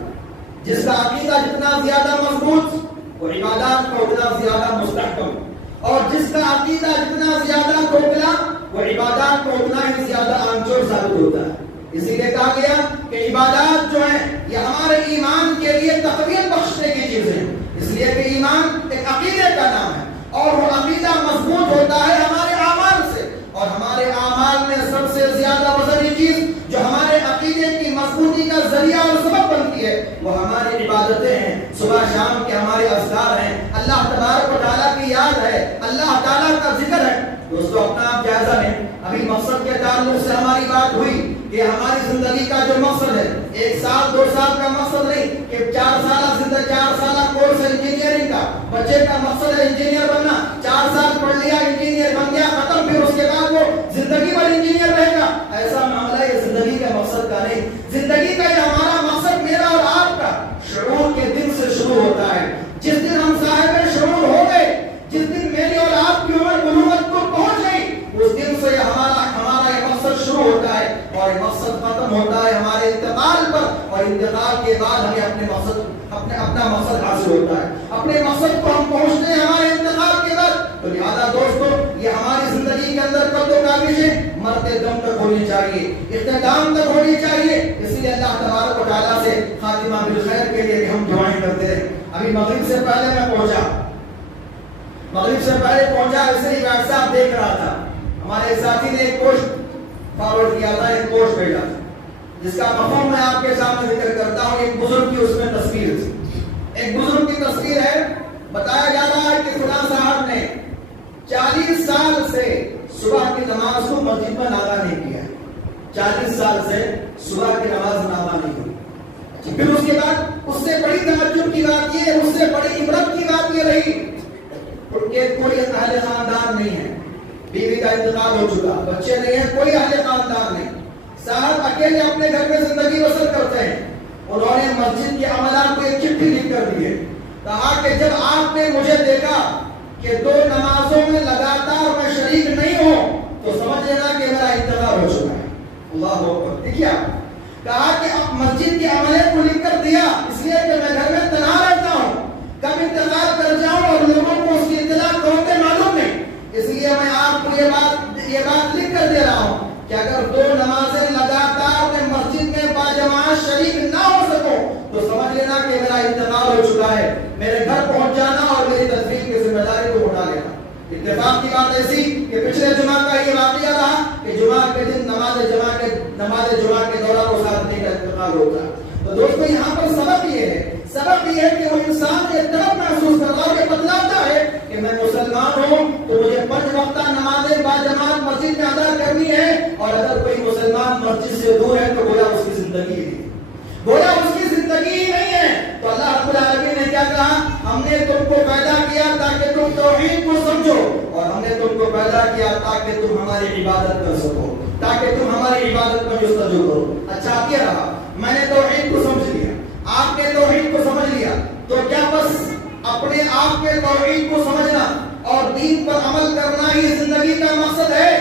جس کا عقیدہ جتنا زیادہ مضبوط وہ عبادات کو اتنا زیادہ مستحکم, اور جس کا عقیدہ جتنا زیادہ کھوکھلا وہ عبادات کو اتنا ہی زیادہ آنچور ثابت ہوتا ہے. اسی لیے کہا گیا کہ عبادات جو ہیں یہ ہمارے ایمان کے لیے تقویت بخشنے کی چیزیں ہیں. اس لیے کہ ایمان ایک عقیدے کا نام ہے اور وہ عقیدہ مضبوط ہوتا ہے ہمارے اعمال سے, اور ہمارے اعمال میں سب سے زیادہ وزنی چیز جو ہمارے عقیدے کی مضبوطی کا ذریعہ اور سبب بنتی ہے وہ ہماری عبادتیں ہیں. صبح شام کے ہمارے اذکار ہیں, اللہ تبارک و تعالیٰ کی یاد ہے, اللہ تعالیٰ کا ذکر ہے. دوستو اپنا آپ جائزہ لیں. ابھی مقصد کے تعلق سے ہماری بات ہوئی کہ ہماری زندگی کا جو مقصد ہے 1 سال 2 سال کا مقصد نہیں کہ 4 سالہ کورس ہے انجینئرنگ کا, بچے کا مقصد ہے انجینئر بننا, 4 سال پڑھ لیا انجینئر بن گیا ختم, پھر اس کے بعد وہ زندگی بھر انجینئر رہے گا. ایسا معاملہ یہ زندگی کے مقصد کا نہیں. زندگی کا یہ ہمارا مقصد میرا اور آپ کا شعور کے دن سے شروع ہوتا ہے. جس دن ہم صاحب شعور ہو گئے, جس دن میری اور آپ کی عمر بلوغت کو پہنچ گئی, اس دن سے ہمارا یہ مقصد شروع ہوتا ہے اور یہ مقصد ختم ہوتا ہے ہمارے انتقال پر, اور انتقال کے بعد ہمیں اپنا مقصد حاصل ہوتا ہے. اپنے مقصد کو ہم پہنچتے ہیں ہمارے انتقال کے بعد. تو لہذا دوستو یہ ہماری زندگی کے اندر قد و کاوشیں مرتے دم تک ہونی چاہیے, اختتام تک ہونی چاہیے. اس لیے اللہ تبارک و تعالیٰ سے خاتمہ بالخیر کے لیے ہم دعائیں کرتے رہیں. ابھی مغرب سے پہلے میں پہنچا ایسے ہی ڈاکٹر صاحب دیکھ رہا تھا, ہمارے ساتھی نے ایک پوسٹ فارورڈ کیا تھا, ایک پوسٹ بھیجا تھا جس کا مفہوم میں آپ کے سامنے ذکر کرتا ہوں. ایک بزرگ کی اس میں تصویر تھی, ایک بزرگ کی تصویر ہے. بتایا جا رہا ہے کہ فلاں صاحب نے 40 سال سے صبح کی نماز کو مسجد میں ادا نہیں کیا ہے. 40 سال سے صبح کی نماز ادا نہیں ہوئی. پھر اس کے بعد اس سے بڑی تعجب کی بات یہ, اس سے بڑی عبرت کی بات یہ رہی کہ کوئی اہل خاندان نہیں ہے, بیوی کا انتقال ہو چکا, بچے نہیں ہیں, کوئی اہل خاندان نہیں. صاحب اکیلے اپنے گھر میں زندگی بسر کرتے ہیں. انہوں نے مسجد کے عملات کو ایک چٹھی لکھ کر دی ہے. کہا کہ جب آپ نے مجھے دیکھا کہ 2 نمازوں میں لگاتار میں شریک نہیں ہوں تو سمجھ لینا کہ میرا انتقال ہو چکا ہے. اللہ اکبر. دیکھیے کہا کہ اب مسجد کے عملے کو لکھ کر دیا اس لیے کہ میں گھر میں تنہا رہتا ہوں, کب انتقال کر جاؤں اور لوگوں کو اس کی اطلاع کہتے معلوم نہیں. اس لیے میں آپ کو یہ بات لکھ کر دے رہا ہوں کہ اگر 2 نمازیں لگاتار میں مسجد میں باجماعت شریک نہ ہو سکوں تو سمجھ لینا کہ میرا انتقال ہو چکا ہے. میرے گھر پہنچ جانا اور میری تصویر کی ذمہ داری کو اٹھا لینا. اتفاق کی بات ایسی کہ پچھلے جمعہ کا یہ واقعہ رہا کہ جمعہ کے دن نماز جمعہ کے دوران وہ ساتھ کا انتقال ہوتا ہے. تو دوستو یہاں پر سبق یہ ہے کہ وہ انسان یہ طرف محسوس کرتا ہے، یہ بتلاتا ہے کہ میں مسلمان ہوں تو مجھے 5 وقتہ نمازیں باجماعت مسجد میں ادا کرنی ہے. اور اگر کوئی مسلمان مسجد سے دور ہے تو گویا اس کی زندگی ہی نہیں ہے. تو اللہ رب العالمین نے کیا کہا؟ ہم نے تم کو پیدا کیا تاکہ تم توحید کو سمجھو، اور ہم نے تم کو پیدا کیا تاکہ تم ہماری عبادت کر سکو، تاکہ تم ہماری عبادت میں جستجو کرو. اچھا کیا رہا؟ میں نے توحید کو سمجھ لیا، آپ نے توحید کو سمجھ لیا، تو کیا بس اپنے آپ کے توحید کو سمجھنا اور دین پر عمل کرنا ہی زندگی کا مقصد ہے؟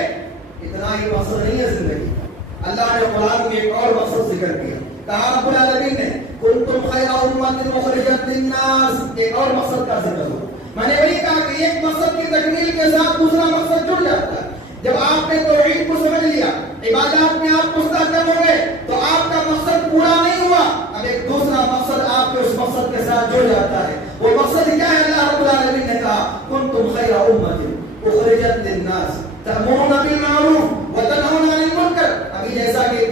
اتنا ہی مقصد نہیں ہے زندگی کا. اللہ نے قرآن میں ایک اور مقصد ذکر کیا. کہا رب العالمین نے کنتم خیر امۃ اخرجت للناس، ایک اور مقصد کا ذکر ہوا. میں نے وہی کہا کہ ایک مقصد کی تکمیل کے ساتھ دوسرا مقصد جڑ جاتا ہے. جب آپ نے توحید کو سمجھ لیا، عبادات میں آپ مستحکم ہو گئے، تو آپ کا مقصد پورا نہیں ہوا. اب ایک دوسرا مقصد آپ کے اس مقصد کے ساتھ جڑ جاتا ہے. وہ مقصد کیا ہے؟ اللہ رب العالمین نے کہا کنتم خیر امۃ اخرجت للناس تأمرون بالمعروف وتنهون عن المنکر. ابھی جیسا کہ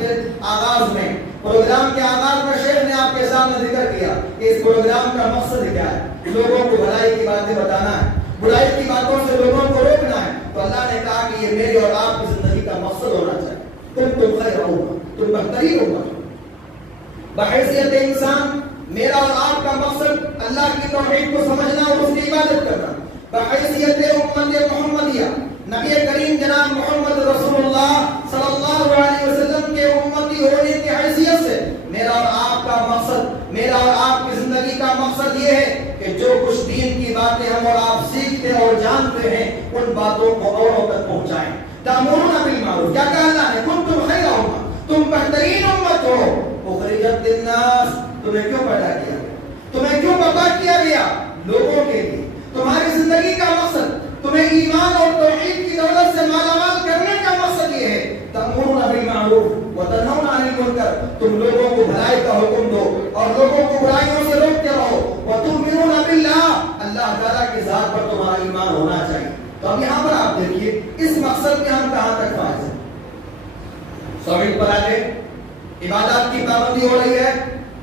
آغاز میں پروگرام کے آغاز میں شیخ نے آپ کے سامنے ذکر کیا کہ اس پروگرام کا مقصد کیا ہے؟ لوگوں کو بھلائی کی باتیں بتانا ہے، برائی کی باتوں سے لوگوں کو روکنا ہے. تو اللہ نے کہا کہ یہ میری اور آپ کی زندگی کا مقصد ہونا چاہیے. تم خیر امت، تم بہترین امت. بحیثیت انسان میرا اور آپ کا مقصد اللہ کی توحید کو سمجھنا اور اس کی عبادت کرنا. بحیثیت امت محمدیہ، نبی کریم جناب محمد رسول اللہ صلی اللہ علیہ وسلم کے امتی ہونے کی حیثیت سے میرا اور آپ کا مقصد، میرا اور آپ کی زندگی کا مقصد یہ ہے کہ جو کچھ دین کی باتیں ہم اور آپ سیکھتے اور جانتے ہیں ان باتوں کو اوروں تک پہنچائیں. تأمرون بالمعروف، کیا کہا اللہ نے؟ کنتم خیر امۃ، تم بہترین امت ہو. اخرجت للناس، تمہیں کیوں پیدا کیا گیا؟ تمہیں کیوں برپا کیا گیا؟ لوگوں کے لیے. تمہاری زندگی کا مقصد تمہیں ایمان اور توحید کی دولت سے مالا مال کرنے کا مقصد یہ ہے. تأمرون بالمعروف وتنهون عن المنکر، تم لوگوں کو بھلائی کا حکم دو اور لوگوں کو برائیوں سے روکتے رہو. وتؤمنون باللہ، اللہ تعالیٰ کی ذات پر تمہارا ایمان ہونا چاہیے. تو اب یہاں پر آپ دیکھیے اس مقصد میں ہم کہاں تک فائز ہیں. توحید پر آگے عبادات کی پابندی ہو رہی ہے.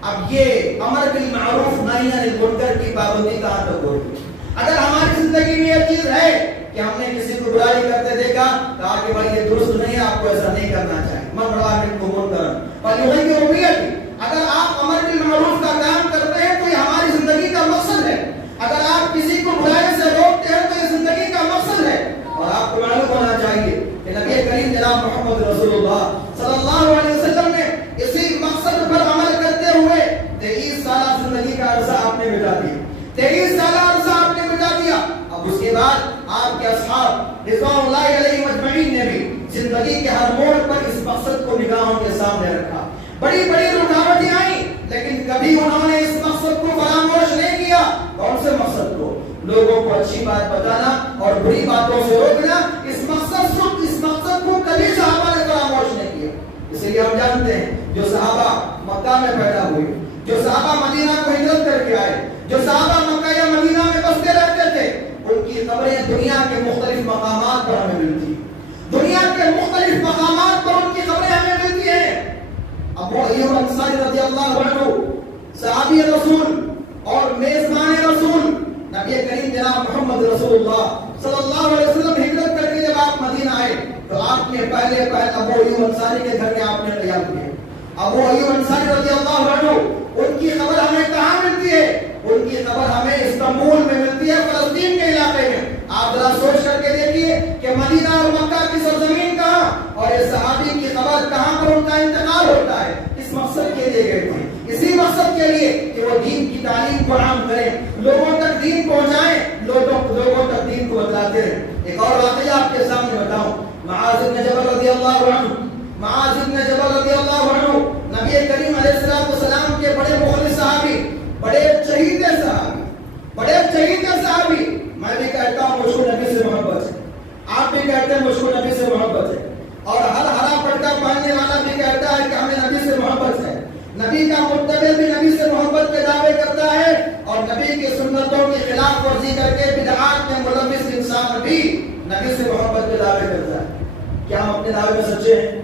اب یہ امر بالمعروف نہی عن المنکر کی پابندی کہاں تک ہو رہی ہے؟ اگر ہماری زندگی میں یہ چیز ہے کہ ہم نے کسی کو برائی کرتے دیکھا، کہا کہ بھائی یہ درست نہیں ہے، آپ کو ایسا نہیں کرنا چاہیے. من رأى منکم منکرا فلیغیرہ بیدہ. اگر آپ امر بالمعروف کا کام کرتے ہیں تو یہ ہماری زندگی کا مقصد ہے. اگر آپ کسی کو برائی سے روکتے ہیں تو یہ زندگی کا مقصد ہے. اور آپ کو معلوم ہونا چاہیے کہ نبی کریم جناب محمد رسول اللہ صلی اللہ علیہ وسلم نے اسی مقصد پر عمل کرتے ہوئے 23 سالہ زندگی کا عرصہ آپ نے بتا دیا. 23 سالہ عرصہ آپ نے بتا دیا. اب اس کے بعد آپ کے اصحاب رضوان اللہ علیہ مجمعین نے بھی زندگی کے ہر موڑ پر اس مقصد کو نگاہوں کے سامنے رکھا. بڑی بڑی رکاوٹیں آئیں لیکن کبھی انہوں نے اس مقصد کو فراموش نہیں کیا. کون سے مقصد کو؟ لوگوں کو اچھی بات بتانا اور بری باتوں سے روکنا. اس مقصد کو کبھی صحابہ نے فراموش نہیں کیا. اس لیے ہم جانتے ہیں جو صحابہ مکہ میں پیدا ہوئے، جو صحابہ مدینہ کو ہجرت کر کے آئے، جو صحابہ مکہ یا مدینہ میں بستے رہتے تھے، ان کی قبریں دنیا کے مختلف مقامات پر ہمیں ملتی ہیں. دنیا کے مختلف مقامات پر ان کی قبریں ہمیں ملتی ہیں. ابو ایوب انصاری رضی اللہ عنہ صحابی رسول اور میزبان رسول نبی کریم جناب محمد رسول اللہ صلی اللہ علیہ وسلم ہجرت کر کے جب آپ مدینہ آئے تو آپ نے پہلے ابو ایوب انصاری کے گھر میں آپ نے قیام کیا. ابو ایوب انصاری رضی اللہ عنہ، ان کی خبر ہمیں کہاں ملتی ہے؟ ان کی خبر ہمیں استنبول میں ملتی ہے، فلسطین کے علاقے میں. آپ ذرا سوچ کر کے دیکھیے کہ مدینہ اور مکہ کی سرزمین کہاں اور اس صحابی کی خبر کہاں پر ان کا انتقال ہوتا ہے. اس مقصد کے لیے گئے تھے، اسی مقصد کے لیے کہ وہ دین کی تعلیم کو عام کریں، لوگوں تک دین پہنچائیں، لوگوں تک دین کو بتلاتے رہیں. ایک اور واقعہ آپ کے سامنے بتاؤں. معاذ بن جبل رضی اللہ عنہ، معاذ بن جبل رضی اللہ عنہ نبی کریم علیہ السلام کے بڑے مخلص صحابی، بڑے چہیتے صحابی. میں بھی کہتا ہوں مجھ کو نبی سے محبت ہے، آپ بھی کہتے ہیں مجھ کو نبی سے محبت ہے، اور ہر ہرا پٹکا پہننے والا بھی کہتا ہے کہ ہمیں نبی سے محبت ہے. نبی کا متبع بھی نبی سے محبت کے دعوے کرتا ہے اور نبی کی سنتوں کی خلاف ورزی کر کے بدعات میں ملوث انسان بھی نبی سے محبت کے دعوے اپنے دعوے میں سچے ہیں،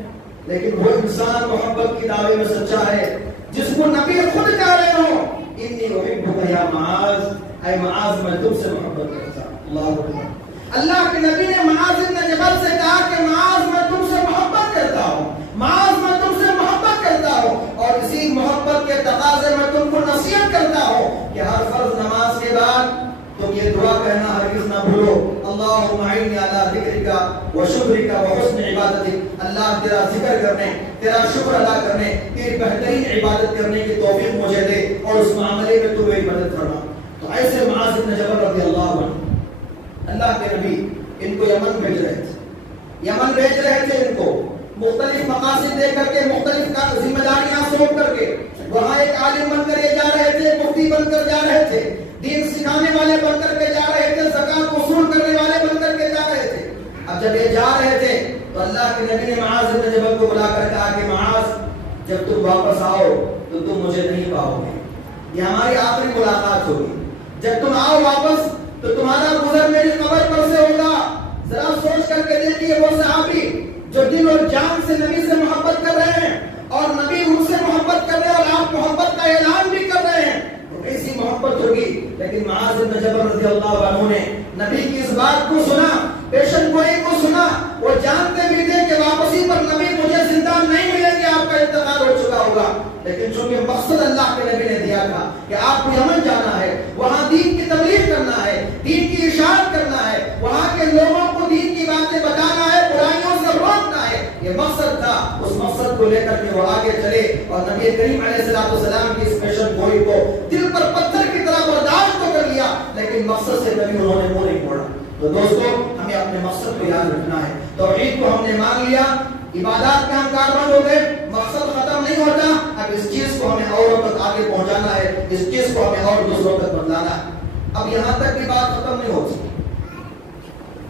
لیکن وہ انسان محبت کی دعوے میں سچا ہے جس کو نبی خود کہہ رہے ہو انی احبک یا معاذ، اے معاذ میں تم سے محبت کرتا ہوں۔ اللہ اکبر۔ اللہ کے نبی نے معاذ بن جبل سے کہا کہ معاذ میں تم سے محبت کرتا ہوں، معاذ میں تم سے محبت کرتا ہوں، اور اسی محبت کے تقاضے میں تم کو نصیحت کرتا ہوں کہ ہر فرض نماز کے بعد تم یہ دعا کہنا ہرگز نہ بھولو، اللہم اعنی علی ذکرک و شکرک و حسن عبادتک، اللہ تیرا ذکر کرنے، تیرا شکر ادا کرنے، تیری بہترین عبادت کرنے کی توفیق مجھے دے، اور اس معاملے میں تو میری مدد فرما۔ تو ایسے معاذ بن جبل رضی اللہ عنہ، اللہ کے نبی ان کو یمن بھیج رہے تھے، یمن بھیج رہے تھے ان کو مختلف مقاصد دے کر کے، مختلف ذمہ داریاں سونپ کر کے، وہاں ایک عالم بن کر یہ جا رہے تھے، مفتی بن کر جا رہے تھے، دین سکھانے والے بن کر کے جا رہے تھے، زکات وصول کرنے والے بن کر کے جا رہے تھے۔ اب جب یہ جا رہے تھے تو اللہ کے نبی نے معاذ بن جبل کو بلا کر کہا کہ معاذ جب تم واپس آؤ تو تم مجھے نہیں پاؤ گے، یہ ہماری آخری ملاقات ہوگی، جب تم آؤ واپس تو تمہارا گزر میری قبر پر سے ہوگا۔ ذرا سوچ کر کے دیکھیے وہ صحابی جو دل اور جان سے نبی سے محبت کر رہے ہیں، اور نبی ان سے محبت کر رہے ہیں، اور آپ محبت کا اعلان بھی کر رہے ہیں، تو ایسی محبت ہوگی۔ لیکن معاذ بن جبل رضی اللہ عنہ نے نبی کی اس بات کو سنا، پیشن گوئی کو سنا، وہ جانتے بھی تھے کہ واپسی پر نبی مجھے زندہ نہیں ملیں گے، آپ کا انتقال ہو چکا ہوگا، لیکن چونکہ مقصد اللہ کے نبی نے دیا تھا کہ آپ کو یمن جانا ہے، وہاں دین کی تبلیغ کرنا ہے، دین کی اشاعت کرنا ہے، وہاں کے لوگوں کو دین کی باتیں بتانا ہے، برائیوں سے روکنا ہے، یہ مقصد تھا۔ اس مقصد کو لے کر کے وہ آگے چلے، اور نبی کریم علیہ السلام کی اس پیشن گوئی کو دل پر پتھر کی طرح برداشت تو کر لیا، لیکن مقصد سے کبھی انہوں نے منہ نہیں موڑا۔ تو دوستو ہمیں اپنے مقصد کو یاد رکھنا ہے، توحید کو ہم نے مان لیا، عبادات میں ہم کاربند ہو گئے، مقصد ختم نہیں ہوتا، اب اس چیز کو ہمیں اوروں تک آگے پہنچانا ہے، اس چیز کو ہمیں اور دوسروں تک بدلانا ہے۔ اب یہاں تک کی بات ختم نہیں ہوتی،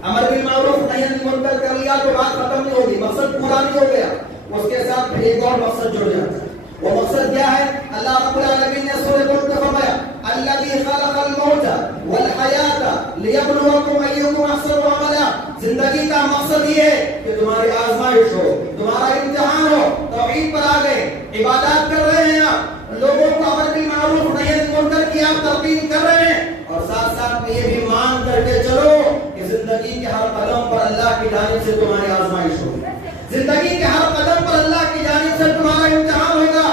امر بالمعروف نہی عن المنکر کر لیا تو بات ختم نہیں ہوگی، مقصد پورا نہیں ہو گیا، اس کے ساتھ پھر ایک اور مقصد جڑ جاتا ہے۔ وہ مقصد کیا ہے؟ اللہ رب العالمین نے سورۃ ملک میں فرمایا الذی خلق الموت والحیات لیبلوکم ایکم احسن عملا، زندگی کا مقصد یہ ہے کہ تمہاری آزمائش ہو، تمہارا امتحان ہو، توحید پر آ گئے، عبادات کر رہے ہیں آپ، لوگوں کو امر بالمعروف نہی عن المنکر کی آپ تلقین کر رہے ہیں، اور ساتھ ساتھ میں یہ بھی مان کر کے چلو کہ زندگی کے ہر قدم پر اللہ کی جانب سے تمہاری آزمائش ہوگی، زندگی کے ہر قدم پر اللہ کی جانب سے تمہارا امتحان ہوگا۔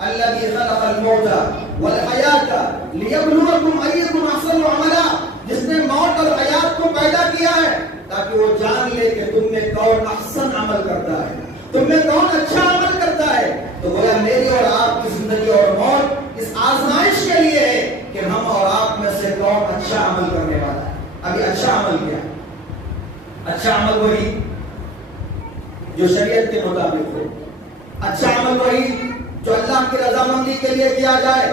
الذی خلق الموت والحیات لیبلوکم ایکم احسن عملا، جس نے موت اور حیات کو پیدا کیا ہے تاکہ وہ جان لے کہ تم میں کون احسن عمل کرتا ہے، تم میں کون اچھا عمل کرتا ہے۔ تو گویا میری اور آپ کی زندگی اور موت اس آزمائش کے لیے ہے کہ ہم اور آپ میں سے کون اچھا عمل کرنے والا ہے۔ ابھی اچھا عمل کیا ہے؟ اچھا عمل وہی جو شریعت کے مطابق ہو، اچھا عمل وہی جو اللہ کی رضامندی کے لیے کیا جائے،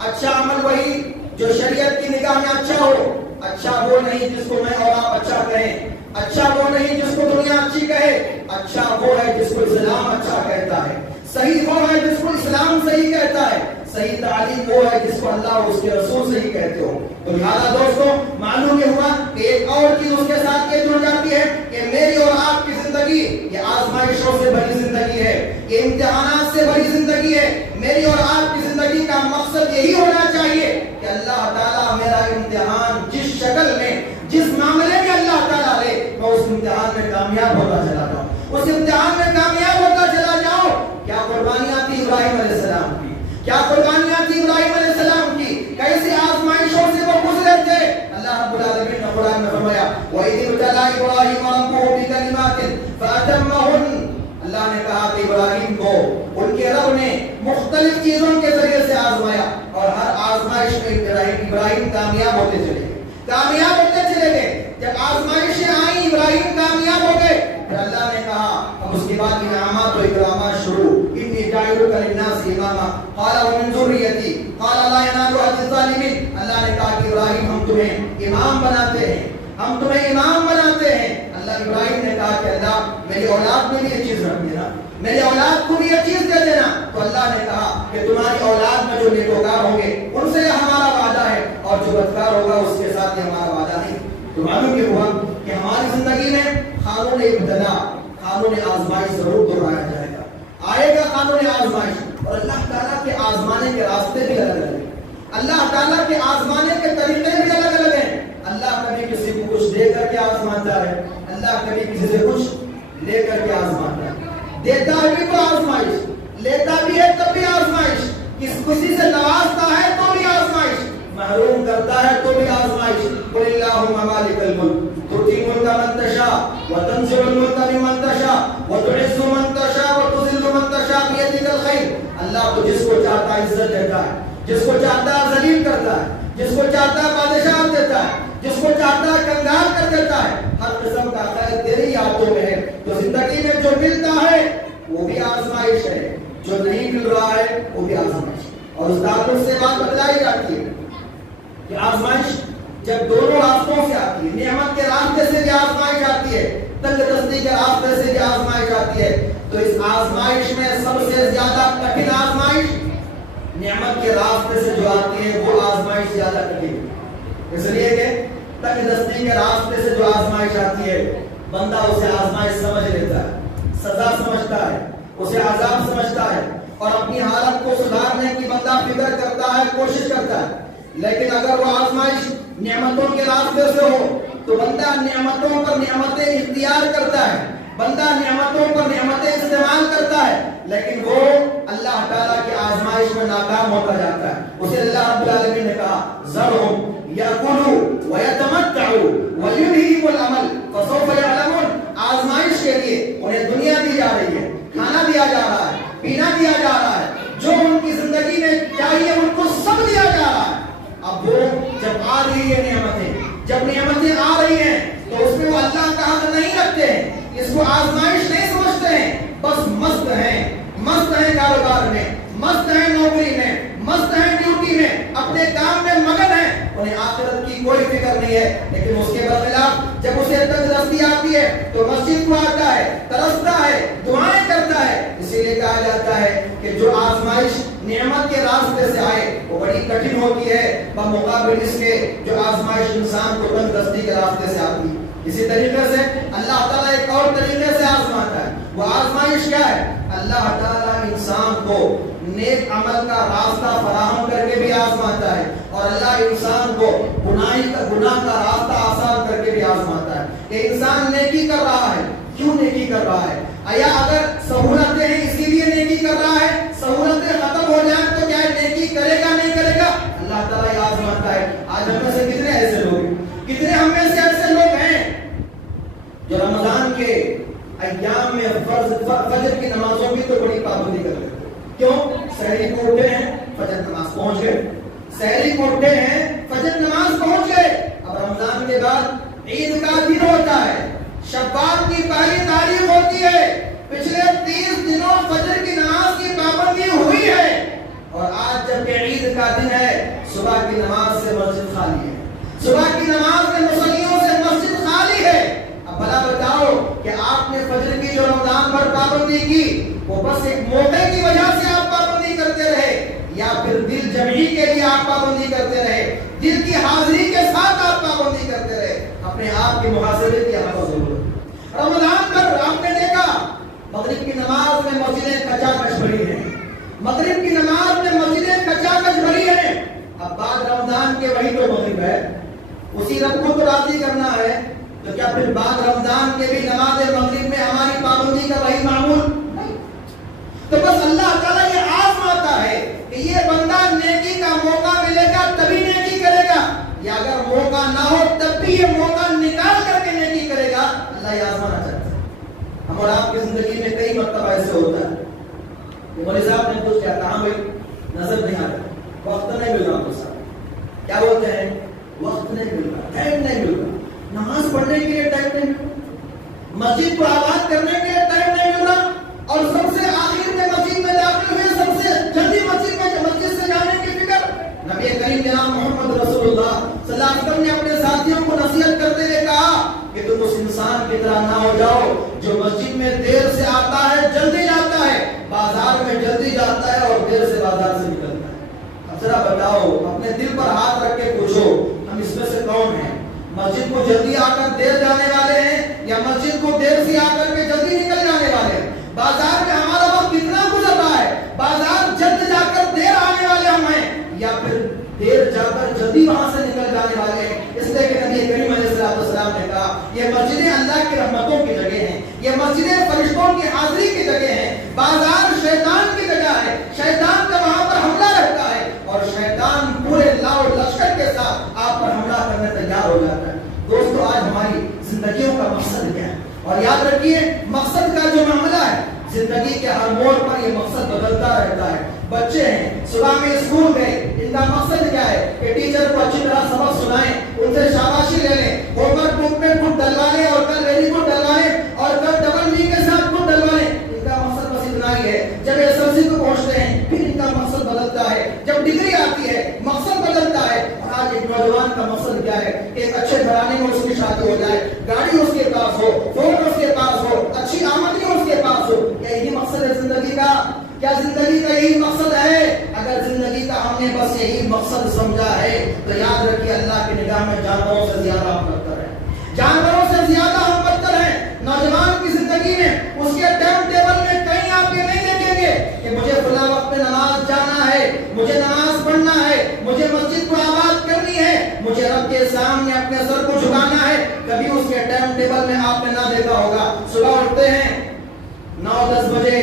اچھا عمل وہی جو شریعت کی نگاہ میں اچھا ہو۔ اچھا وہ نہیں جس کو میں اور آپ اچھا کہیں، اچھا وہ نہیں جس کو دنیا اچھی کہے، اچھا وہ ہے جس کو اسلام اچھا کہتا ہے، صحیح وہ ہے جس کو اسلام صحیح کہتا ہے، صحیح تعلیم وہ ہے جس کو اللہ اور اس کے رسول صحیح کہتے ہو۔ تو لہٰذا دوستو معلوم یہ ہوا کہ ایک اور چیز اس کے ساتھ یہ جڑ جاتی ہے کہ میری اور آپ کی زندگی یہ آزمائشوں سے بھری زندگی ہے، یہ امتحانات سے بھری زندگی ہے۔ میری اور آپ کی زندگی کا مقصد یہی ہونا چاہیے کہ اللہ تعالیٰ میرا امتحان جس شکل میں، جس معاملے میں اللہ تعالیٰ لے، میں اس امتحان میں کامیاب ہوتا چلا جاؤں، اس امتحان میں کامیاب ہوتا چلا جاؤں۔ کیا قربانیاں تھی ابراہیم علیہ السلام کی، کیا قربانیاں تھی ابراہیم علیہ السلام کی، کیسے آزمائشوں سے وہ گزرے تھے۔ اللہ رب العالمین نے قرآن میں فرمایا وَإِذِ ابْتَلَىٰ إِبْرَاهِيمَ رَبُّهُ بِكَلِمَاتٍ فَأَتَمَّهُنَّ، اللہ نے کہا کہ ابراہیم کو ان کے رب نے مختلف چیزوں کے ذریعے سے آزمایا، اور ہر آزمائش میں ابراہیم کامیاب ہوتے چلے گئے، کامیاب ہوتے چلے گئے۔ جب آزمائشیں آئیں ابراہیم کامیاب ہو گئے، پھر اللہ نے کہا اب اس کے بعد انعامات و اکرامات شروع، انی جاعلک للناس اماما قال ومن ذریتی قال لا ینال عہد الظالمین۔ اللہ نے کہا کہ ابراہیم ہم تمہیں امام بناتے ہیں، ہم تمہیں امام بناتے ہیں۔ اللہ ابراہیم نے کہا کہ اللہ میری اولاد میں بھی یہ چیز رکھ دینا، میری اولاد کو بھی یہ چیز دے دینا۔ تو اللہ نے کہا کہ تمہاری اولاد میں جو نیکوکار ہوں گے ان سے ہمارا وعدہ ہے، اور جو بدکار ہوگا اس کے ساتھ یہ ہمارا وعدہ نہیں۔ تو معلوم یہ ہوا کہ ہماری زندگی میں قانون ابتلا، قانون آزمائش ضرور دہرایا جائے گا. آئے گا قانون آزمائش, اور اللہ تعالیٰ کے آزمانے کے راستے بھی الگ الگ ہیں. اللہ تعالیٰ کے آزمانے کے طریقے بھی الگ الگ ہیں. اللہ کبھی کسی کو کچھ دے کر کے آزماتا ہے, اللہ کبھی کسی سے کچھ لے کر کے آزماتا ہے. دیتا ہے بھی تو آزمائش, لیتا بھی ہے تب بھی آزمائش, کسی سے نوازتا ہے تو بھی آزمائش, محروم کرتا ہے تو بھی آزمائش. قل اللہم مالک الملک تؤتی الملک من تشاء وتنزع الملک ممن تشاء وتعز من تشاء وتذل من تشاء بیدک الخیر. اللہ کو جس کو چاہتا ہے عزت دیتا ہے, جس کو چاہتا ہے ذلیل کرتا ہے, جس کو چاہتا ہے بادشاہ دیتا ہے, جس کو چاہتا ہے کنگال کر دیتا ہے. ہر قسم کا خیر تیری ہاتھوں میں ہے. تو زندگی میں جو ملتا ہے وہ بھی آزمائش ہے, جو نہیں مل رہا ہے وہ بھی آزمائش. اور اس تعلق سے بات بتلائی جاتی ہے کہ آزمائش جب دونوں راستوں سے آتی ہے, نعمت کے راستے سے بھی آزمائش آتی ہے, تنگ دستی کے راستے سے بھی آزمائش آتی ہے, تو اس آزمائش میں سب سے زیادہ کٹھن آزمائش نعمت کے راستے سے جو آتی ہے وہ آزمائش زیادہ کٹھن ہے. اس لیے کہ تنگ دستی کے راستے سے جو آزمائش آتی ہے بندہ اسے آزمائش سمجھ لیتا ہے, سزا سمجھتا ہے, اسے عذاب سمجھتا ہے, اور اپنی حالت کو سدھارنے کی بندہ فکر کرتا ہے, کوشش کرتا ہے. لیکن اگر وہ آزمائش نعمتوں کے راستے سے ہو تو بندہ نعمتوں پر نعمتیں اختیار کرتا ہے, بندہ نعمتوں پر نعمتیں استعمال کرتا ہے, لیکن وہ اللہ تعالیٰ کی آزمائش میں ناکام ہوتا جاتا ہے. اسے اللہ رب العالمین نے کہا ذرہم یأکلوا ویتمتعوا ویلہہم الامل فسوف یعلمون. آزمائش کے لیے انہیں دنیا دی جا رہی ہے, کھانا دیا جا رہا ہے, پینا دیا جا رہا ہے, جو ان کی زندگی میں چاہیے ان کو سب دیا جا رہا ہے. اب وہ جب آ رہی ہے نعمتیں, جب نعمتیں آ رہی ہیں تو اس میں وہ اللہ کا حق نہیں رکھتے ہیں, اس کو آزمائش نہیں سمجھتے ہیں, بس مست ہیں کاروبار میں, مست ہیں نوکری میں, مست ہیں ڈیوٹی میں, اپنے کام میں مگن ہیں, انہیں آخرت کی کوئی فکر نہیں ہے. لیکن اس کے برخلاف جب اسے تنگ دستی آتی ہے تو مسجد کو آتا ہے, ترستا ہے, دعائیں کرتا ہے. اسی لیے کہا جاتا ہے کہ جو آزمائش نعمت کے راستے سے آئے وہ بڑی کٹھن ہوتی ہے بمقابل اس کے جو آزمائش انسان کو تنگ دستی کے راستے سے آتی ہے. اسی طریقے سے اللہ تعالیٰ ایک اور طریقے سے آزماتا ہے. وہ آزمائش کیا ہے؟ اللہ تعالیٰ انسان کو نیک عمل کا راستہ فراہم کر کے بھی آزماتا ہے, اور اللہ انسان کو گناہ کا راستہ آسان کر کے بھی آزماتا ہے. کہ انسان نیکی کر رہا ہے, کیوں نیکی کر رہا ہے؟ آیا اگر سہولتیں ہیں اسی لیے نیکی کر رہا ہے, سہولتیں ختم ہو جائیں تو کیا نیکی کرے گا نہیں کرے گا؟ اللہ تعالیٰ یہ آزماتا ہے. آج ہم میں سے کتنے ایسے لوگ ہیں, کتنے ہم میں سے ایسے لوگ ہیں جو رمضان کے ایام میں فجر کی نمازوں کی تو بڑی پابندی کر لیتے ہیں. کیوں؟ سحری کو اٹھے ہیں, فجر نماز پہنچ گئے, سحری کو اٹھے ہیں, فجر نماز پہنچ گئے. اب رمضان کے بعد عید کا دن ہوتا ہے, شوال کی پہلی تاریخ ہوتی ہے, پچھلے 30 دنوں فجر کی نماز کی پابندی ہوئی ہے, اور آج جب کہ عید کا دن ہے صبح کی نماز سے مسجد خالی ہے, صبح کی نماز میں مصلیوں سے مسجد خالی ہے. اب بھلا بتاؤ کہ آپ نے فجر کی جو رمضان بھر پابندی کی وہ بس ایک موقع کی وجہ سے آپ پابندی کرتے رہے, یا پھر دل جمعی کے لیے آپ پابندی کرتے رہے, دل کی حاضری کے ساتھ آپ پابندی کرتے رہے؟ اپنے آپ کے محاسبے کی آپ کو ضرورت ہے. رمضان بھر آپ نے دیکھا مغرب کی نماز میں مسجدیں کچاکچ بھری ہیں, مغرب کی نماز میں مسجدیں کچاکچ بھری ہیں. اب بعد رمضان کے وہی تو مغرب ہے, اسی رب کو تو راضی کرنا ہے, تو کیا پھر بعد رمضان کے بھی نماز مغرب میں ہماری پابندی کا وہی معمول نہیں؟ تو بس اللہ تعالیٰ یہ آزماتا ہے کہ یہ بندہ نیکی کا موقع ملے گا تبھی نیکی کرے گا, یا اگر موقع نہ ہو تب بھی یہ موقع نکال کر کے نیکی کرے گا. اللہ یہ آزمانا چاہتا ہے. ہم اور آپ کی زندگی میں کئی مرتبہ ایسے ہوتا ہے کہ مولوی صاحب نے کچھ کیا کہا, بھائی نظر نہیں آتا, وقت نہیں مل رہا, مولوی صاحب کیا بولتے ہیں, وقت نہیں مل رہا, ٹائم نہیں مل رہا, نماز پڑھنے کے لیے ٹائم نہیں مل رہا, مسجد کو آباد کرنے کے لیے ٹائم نہیں مل رہا, اور سب سے آخر میں مسجد میں داخل ہوئے سب سے جلدی مسجد سے جانے کی فکر. نبی کریم جناب محمد رسول اللہ صلی اللہ علیہ وسلم نے اپنے ساتھیوں کو نصیحت کرتے ہوئے کہا کہ تم اس انسان کی طرح نہ ہو جاؤ جو مسجد میں دیر سے آتا ہے, جلدی جاتا ہے, بازار میں جلدی جاتا ہے اور دیر سے بازار سے نکلتا ہے. اب ذرا بتاؤ, اپنے دل پر ہاتھ رکھ کے پوچھو, ہم اس میں سے کون ہیں؟ مسجد کو جلدی آ کر دیر جانے والے ہیں, یا مسجد کو دیر سے آ کر کے جلدی نکل جانے بازار میں ہمارا وقت کتنا گزر رہا ہے، بازار جلد جا کر دیر آنے والے ہم ہیں یا پھر دیر جا کر جلدی وہاں سے نکل جانے والے ہیں. اس لیے کہ نبی کریم علیہ السلام نے کہا یہ مسجدیں اللہ کی رحمتوں کی جگہ ہیں، یہ مسجدیں فرشتوں کی حاضری کی جگہ ہیں، بازار شیطان کی جگہ ہے، شیطان کا وہاں پر حملہ رہتا ہے اور شیطان پورے لاؤ لشکر کے ساتھ آپ پر حملہ کرنے تیار ہو جاتا ہے. دوستو آج ہماری زندگیوں کا مقصد کیا ہے؟ اور یاد رکھیے مقصد کا جو معاملہ ہے زندگی کے ہر موڑ پر یہ مقصد بدلتا رہتا ہے. بچے ہیں صبح میں اسکول گئے، ان کا مقصد کیا ہے کہ ٹیچر کو اچھی طرح سبق سنائیں، ان سے شاباشی لے لیں، ہوم ورک بک میں گڈ ڈلوائیں اور کل ویری گڈ ڈلوائیں اور کل ڈبل وی کے ساتھ گڈ ڈلوائیں. ان کا مقصد بس اتنا ہی ہے. جب ایس ایل سی کو پہنچتے ہیں پھر ان کا مقصد بدلتا ہے، جب ڈگری آتی ہے مقصد بدلتا ہے. اور آج ایک نوجوان کا مقصد کیا ہے؟ ایک اچھے گھرانے میں اس کی شادی ہو جائے، گاڑی اس کے پاس ہو، فون اس کے پاس ہو، اچھی آمدنی اس کے پاس ہو. کیا یہی مقصد ہے زندگی کا؟ کیا زندگی کا یہی مقصد ہے؟ اگر زندگی کا ہم نے بس یہی مقصد سمجھا ہے تو یاد رکھیے اللہ کی نگاہ میں جانوروں سے زیادہ ہم بدتر ہیں، جانوروں سے زیادہ ہم بدتر ہیں. نوجوان کی زندگی میں اس کے ٹائم ٹیبل میں کہیں آپ یہ نہیں دیکھیں گے کہ مجھے فلاں وقت میں نماز جانا ہے، مجھے نماز پڑھنا ہے، مجھے مسجد کو آباد کرنی ہے، مجھے رب کے سامنے اپنے سر کو جھکانا ہے. کبھی اس کے ٹائم ٹیبل میں آپ نے نہ دیکھا ہوگا. صبح اٹھتے ہیں 9-10 بجے،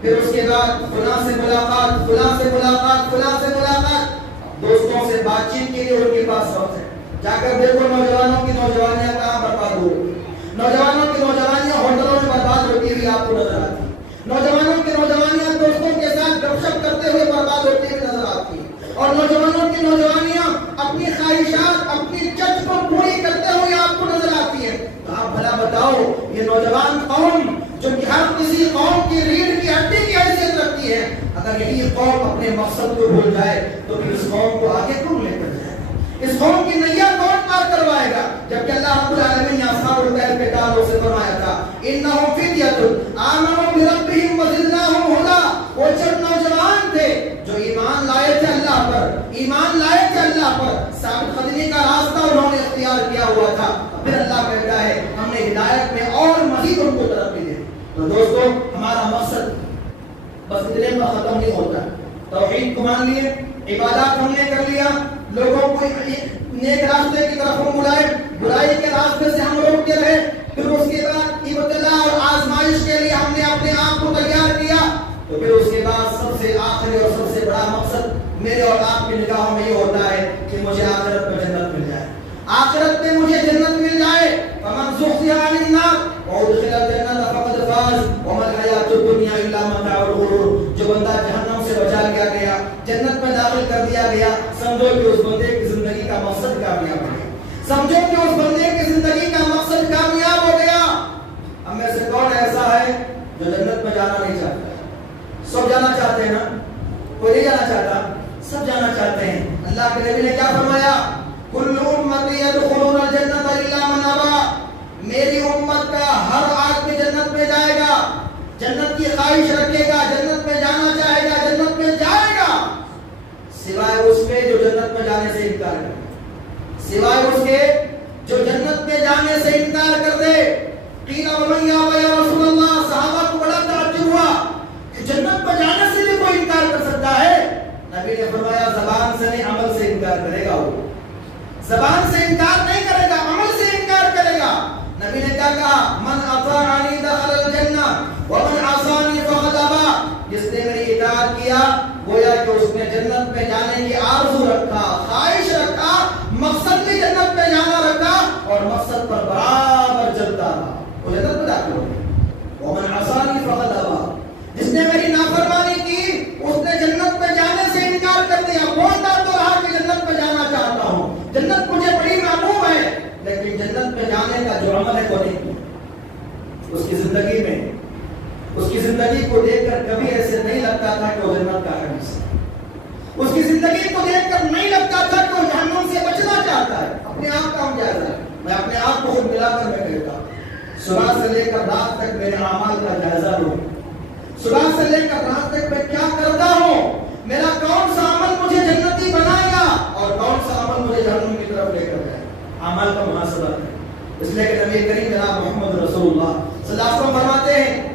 پھر اس کے بعد فلاں سے ملاقات، فلاں سے ملاقات، فلاں سے ملاقات، دوستوں سے بات چیت کے لیے ان کے پاس وقت ہے. جا کر دیکھو نوجوانوں کی نوجوانیاں کہاں برباد ہو رہی ہیں. نوجوانوں کی نوجوانیاں ہوٹلوں میں برباد ہوتی ہوئی آپ کو نظر آتی ہیں. نوجوانوں کی نوجوانیاں دوستوں کے ساتھ گپ شپ کرتے ہوئے برباد ہوتی ہوئی نظر آتی ہیں. اور نوجوانوں کی نوجوانیاں اپنی خواہشات، اپنی چچ کو پوری کرتے ہوئے آپ کو نظر آتی ہیں. تو آپ بھلا بتاؤ یہ نوجوان قوم جو کہ ہر کسی قوم کی ریڑھ کی ہڈی کی حیثیت رکھتی ہے، اگر یہی قوم اپنے مقصد کو بھول جائے تو پھر اس قوم کو آگے کون لے کر جائے گا؟ اس قوم کی نیا کون پار کروائے گا؟ جبکہ اللہ رب العالمین نے اصحاب الکہف کے تعلق سے فرمایا تھا انہم فدیۃ آمنوا بربہم وزدناہم ہدی. وہ جب نوجوان تھے جو ایمان لائے تھے اللہ پر، ایمان لائے تھے اللہ پر، ثابت قدمی کا راستہ انہوں نے اختیار کیا ہوا تھا. پھر اللہ کہتا ہے ہم نے ہدایت میں اور مزید ان کو ترقی دی. تو دوستو ہمارا مقصد بس اتنے پر ختم نہیں ہوتا. توحید کو مان لیے، عبادات ہم نے کر لیا، لوگوں کو نیک راستے کی طرف ہم بلائے، برائی کے راستے سے ہم روکتے رہے. پھر اس کے بعد ابتلا اور آزمائش کے لیے ہم نے اپنے آپ کو تیار کیا. تو پھر اس کے بعد سب سے آخری اور سب سے بڑا مقصد میرے اور آپ کی نگاہوں میں یہ ہوتا ہے کہ مجھے آخرت میں جنت مل جائے. آخرت میں مجھے جنت مل جائے. فمن زحزح عن النار وادخل الجنة فقد فاز وما الحیاة الدنیا الا متاع الغرور. جو بندہ جہنم سے بچا لیا گیا، جنت میں داخل کر دیا گیا، سمجھو کہ اس بندے کی زندگی کا مقصد کامیاب ہو گیا. سمجھو کہ اس بندے کی زندگی کا مقصد کامیاب ہو گیا. ہم میں سے کون ایسا ہے جو جنت میں جانا نہیں چاہتا؟ سب جانا چاہتے ہیں نا؟ کوئی نہیں جانا چاہتا؟ سب جانا چاہتے ہیں. اللہ کے نبی نے کیا فرمایا؟ کل امتی یدخلون الجنۃ الا من ابى. میری امت کا ہر آدمی جنت میں جائے گا، جنت کی خواہش رکھے گا، جنت میں جانا چاہے گا، جنت میں جائے گا، سوائے اس کے جو جنت میں جانے سے انکار کرے، سوائے اس کے جو جنت میں جانے سے انکار کر دے. قیل ومن یابى یا رسول اللہ. صحابہ کو بڑا تعجب ہوا کہ جنت میں جانے سے بھی کوئی انکار کر سکتا ہے. نبی نے فرمایا زبان سے نہیں عمل سے انکار کرے گا. وہ زبان سے انکار نہیں کرے گا، عمل سے انکار کرے گا. نبی نے کیا کہا؟ من اطاعنی دخل الجنہ ومن عصانی فقد ابى. جس نے میری اطاعت کیا گویا کہ اس نے جنت میں جانے کی آرزو رکھا، خواہش رکھا، مقصد بھی جنت میں جانا رکھا اور مقصد پر برابر چلتا رہا، وہ جنت میں داخل ہو گیا. ومن عصانی فقد ابى. جس نے میری نافرمانی کی اس نے جنت میں جانے سے انکار کر دیا. بولتا تو رہا کہ جنت میں جانا چاہتا ہوں، جنت مجھے بڑی محبوب ہے، لیکن جنت میں جانے کا جو عمل ہے وہ نہیں. اس کی زندگی میں، اس کی زندگی کو دیکھ کر کبھی ایسے نہیں لگتا تھا کہ وہ جنت کا حریص ہے. اس کی زندگی کو دیکھ کر نہیں لگتا تھا کہ وہ جہنم سے بچنا چاہتا ہے. اپنے آپ کا ہم جائزہ، میں اپنے آپ کو خود ملا کر میں کہتا ہوں صبح سے لے کر رات تک میرے اعمال کا جائزہ لو. صبح سے لے کر رات تک میں کیا کرتا ہوں، میرا کون سا عمل مجھے جنتی بنائے گا اور کون سا عمل مجھے جہنم کی طرف لے کر جائے. اعمال کا محاسبہ ہے. اس لیے کہ نبی کریم جناب محمد رسول اللہ صلی اللہ علیہ وسلم فرماتے ہیں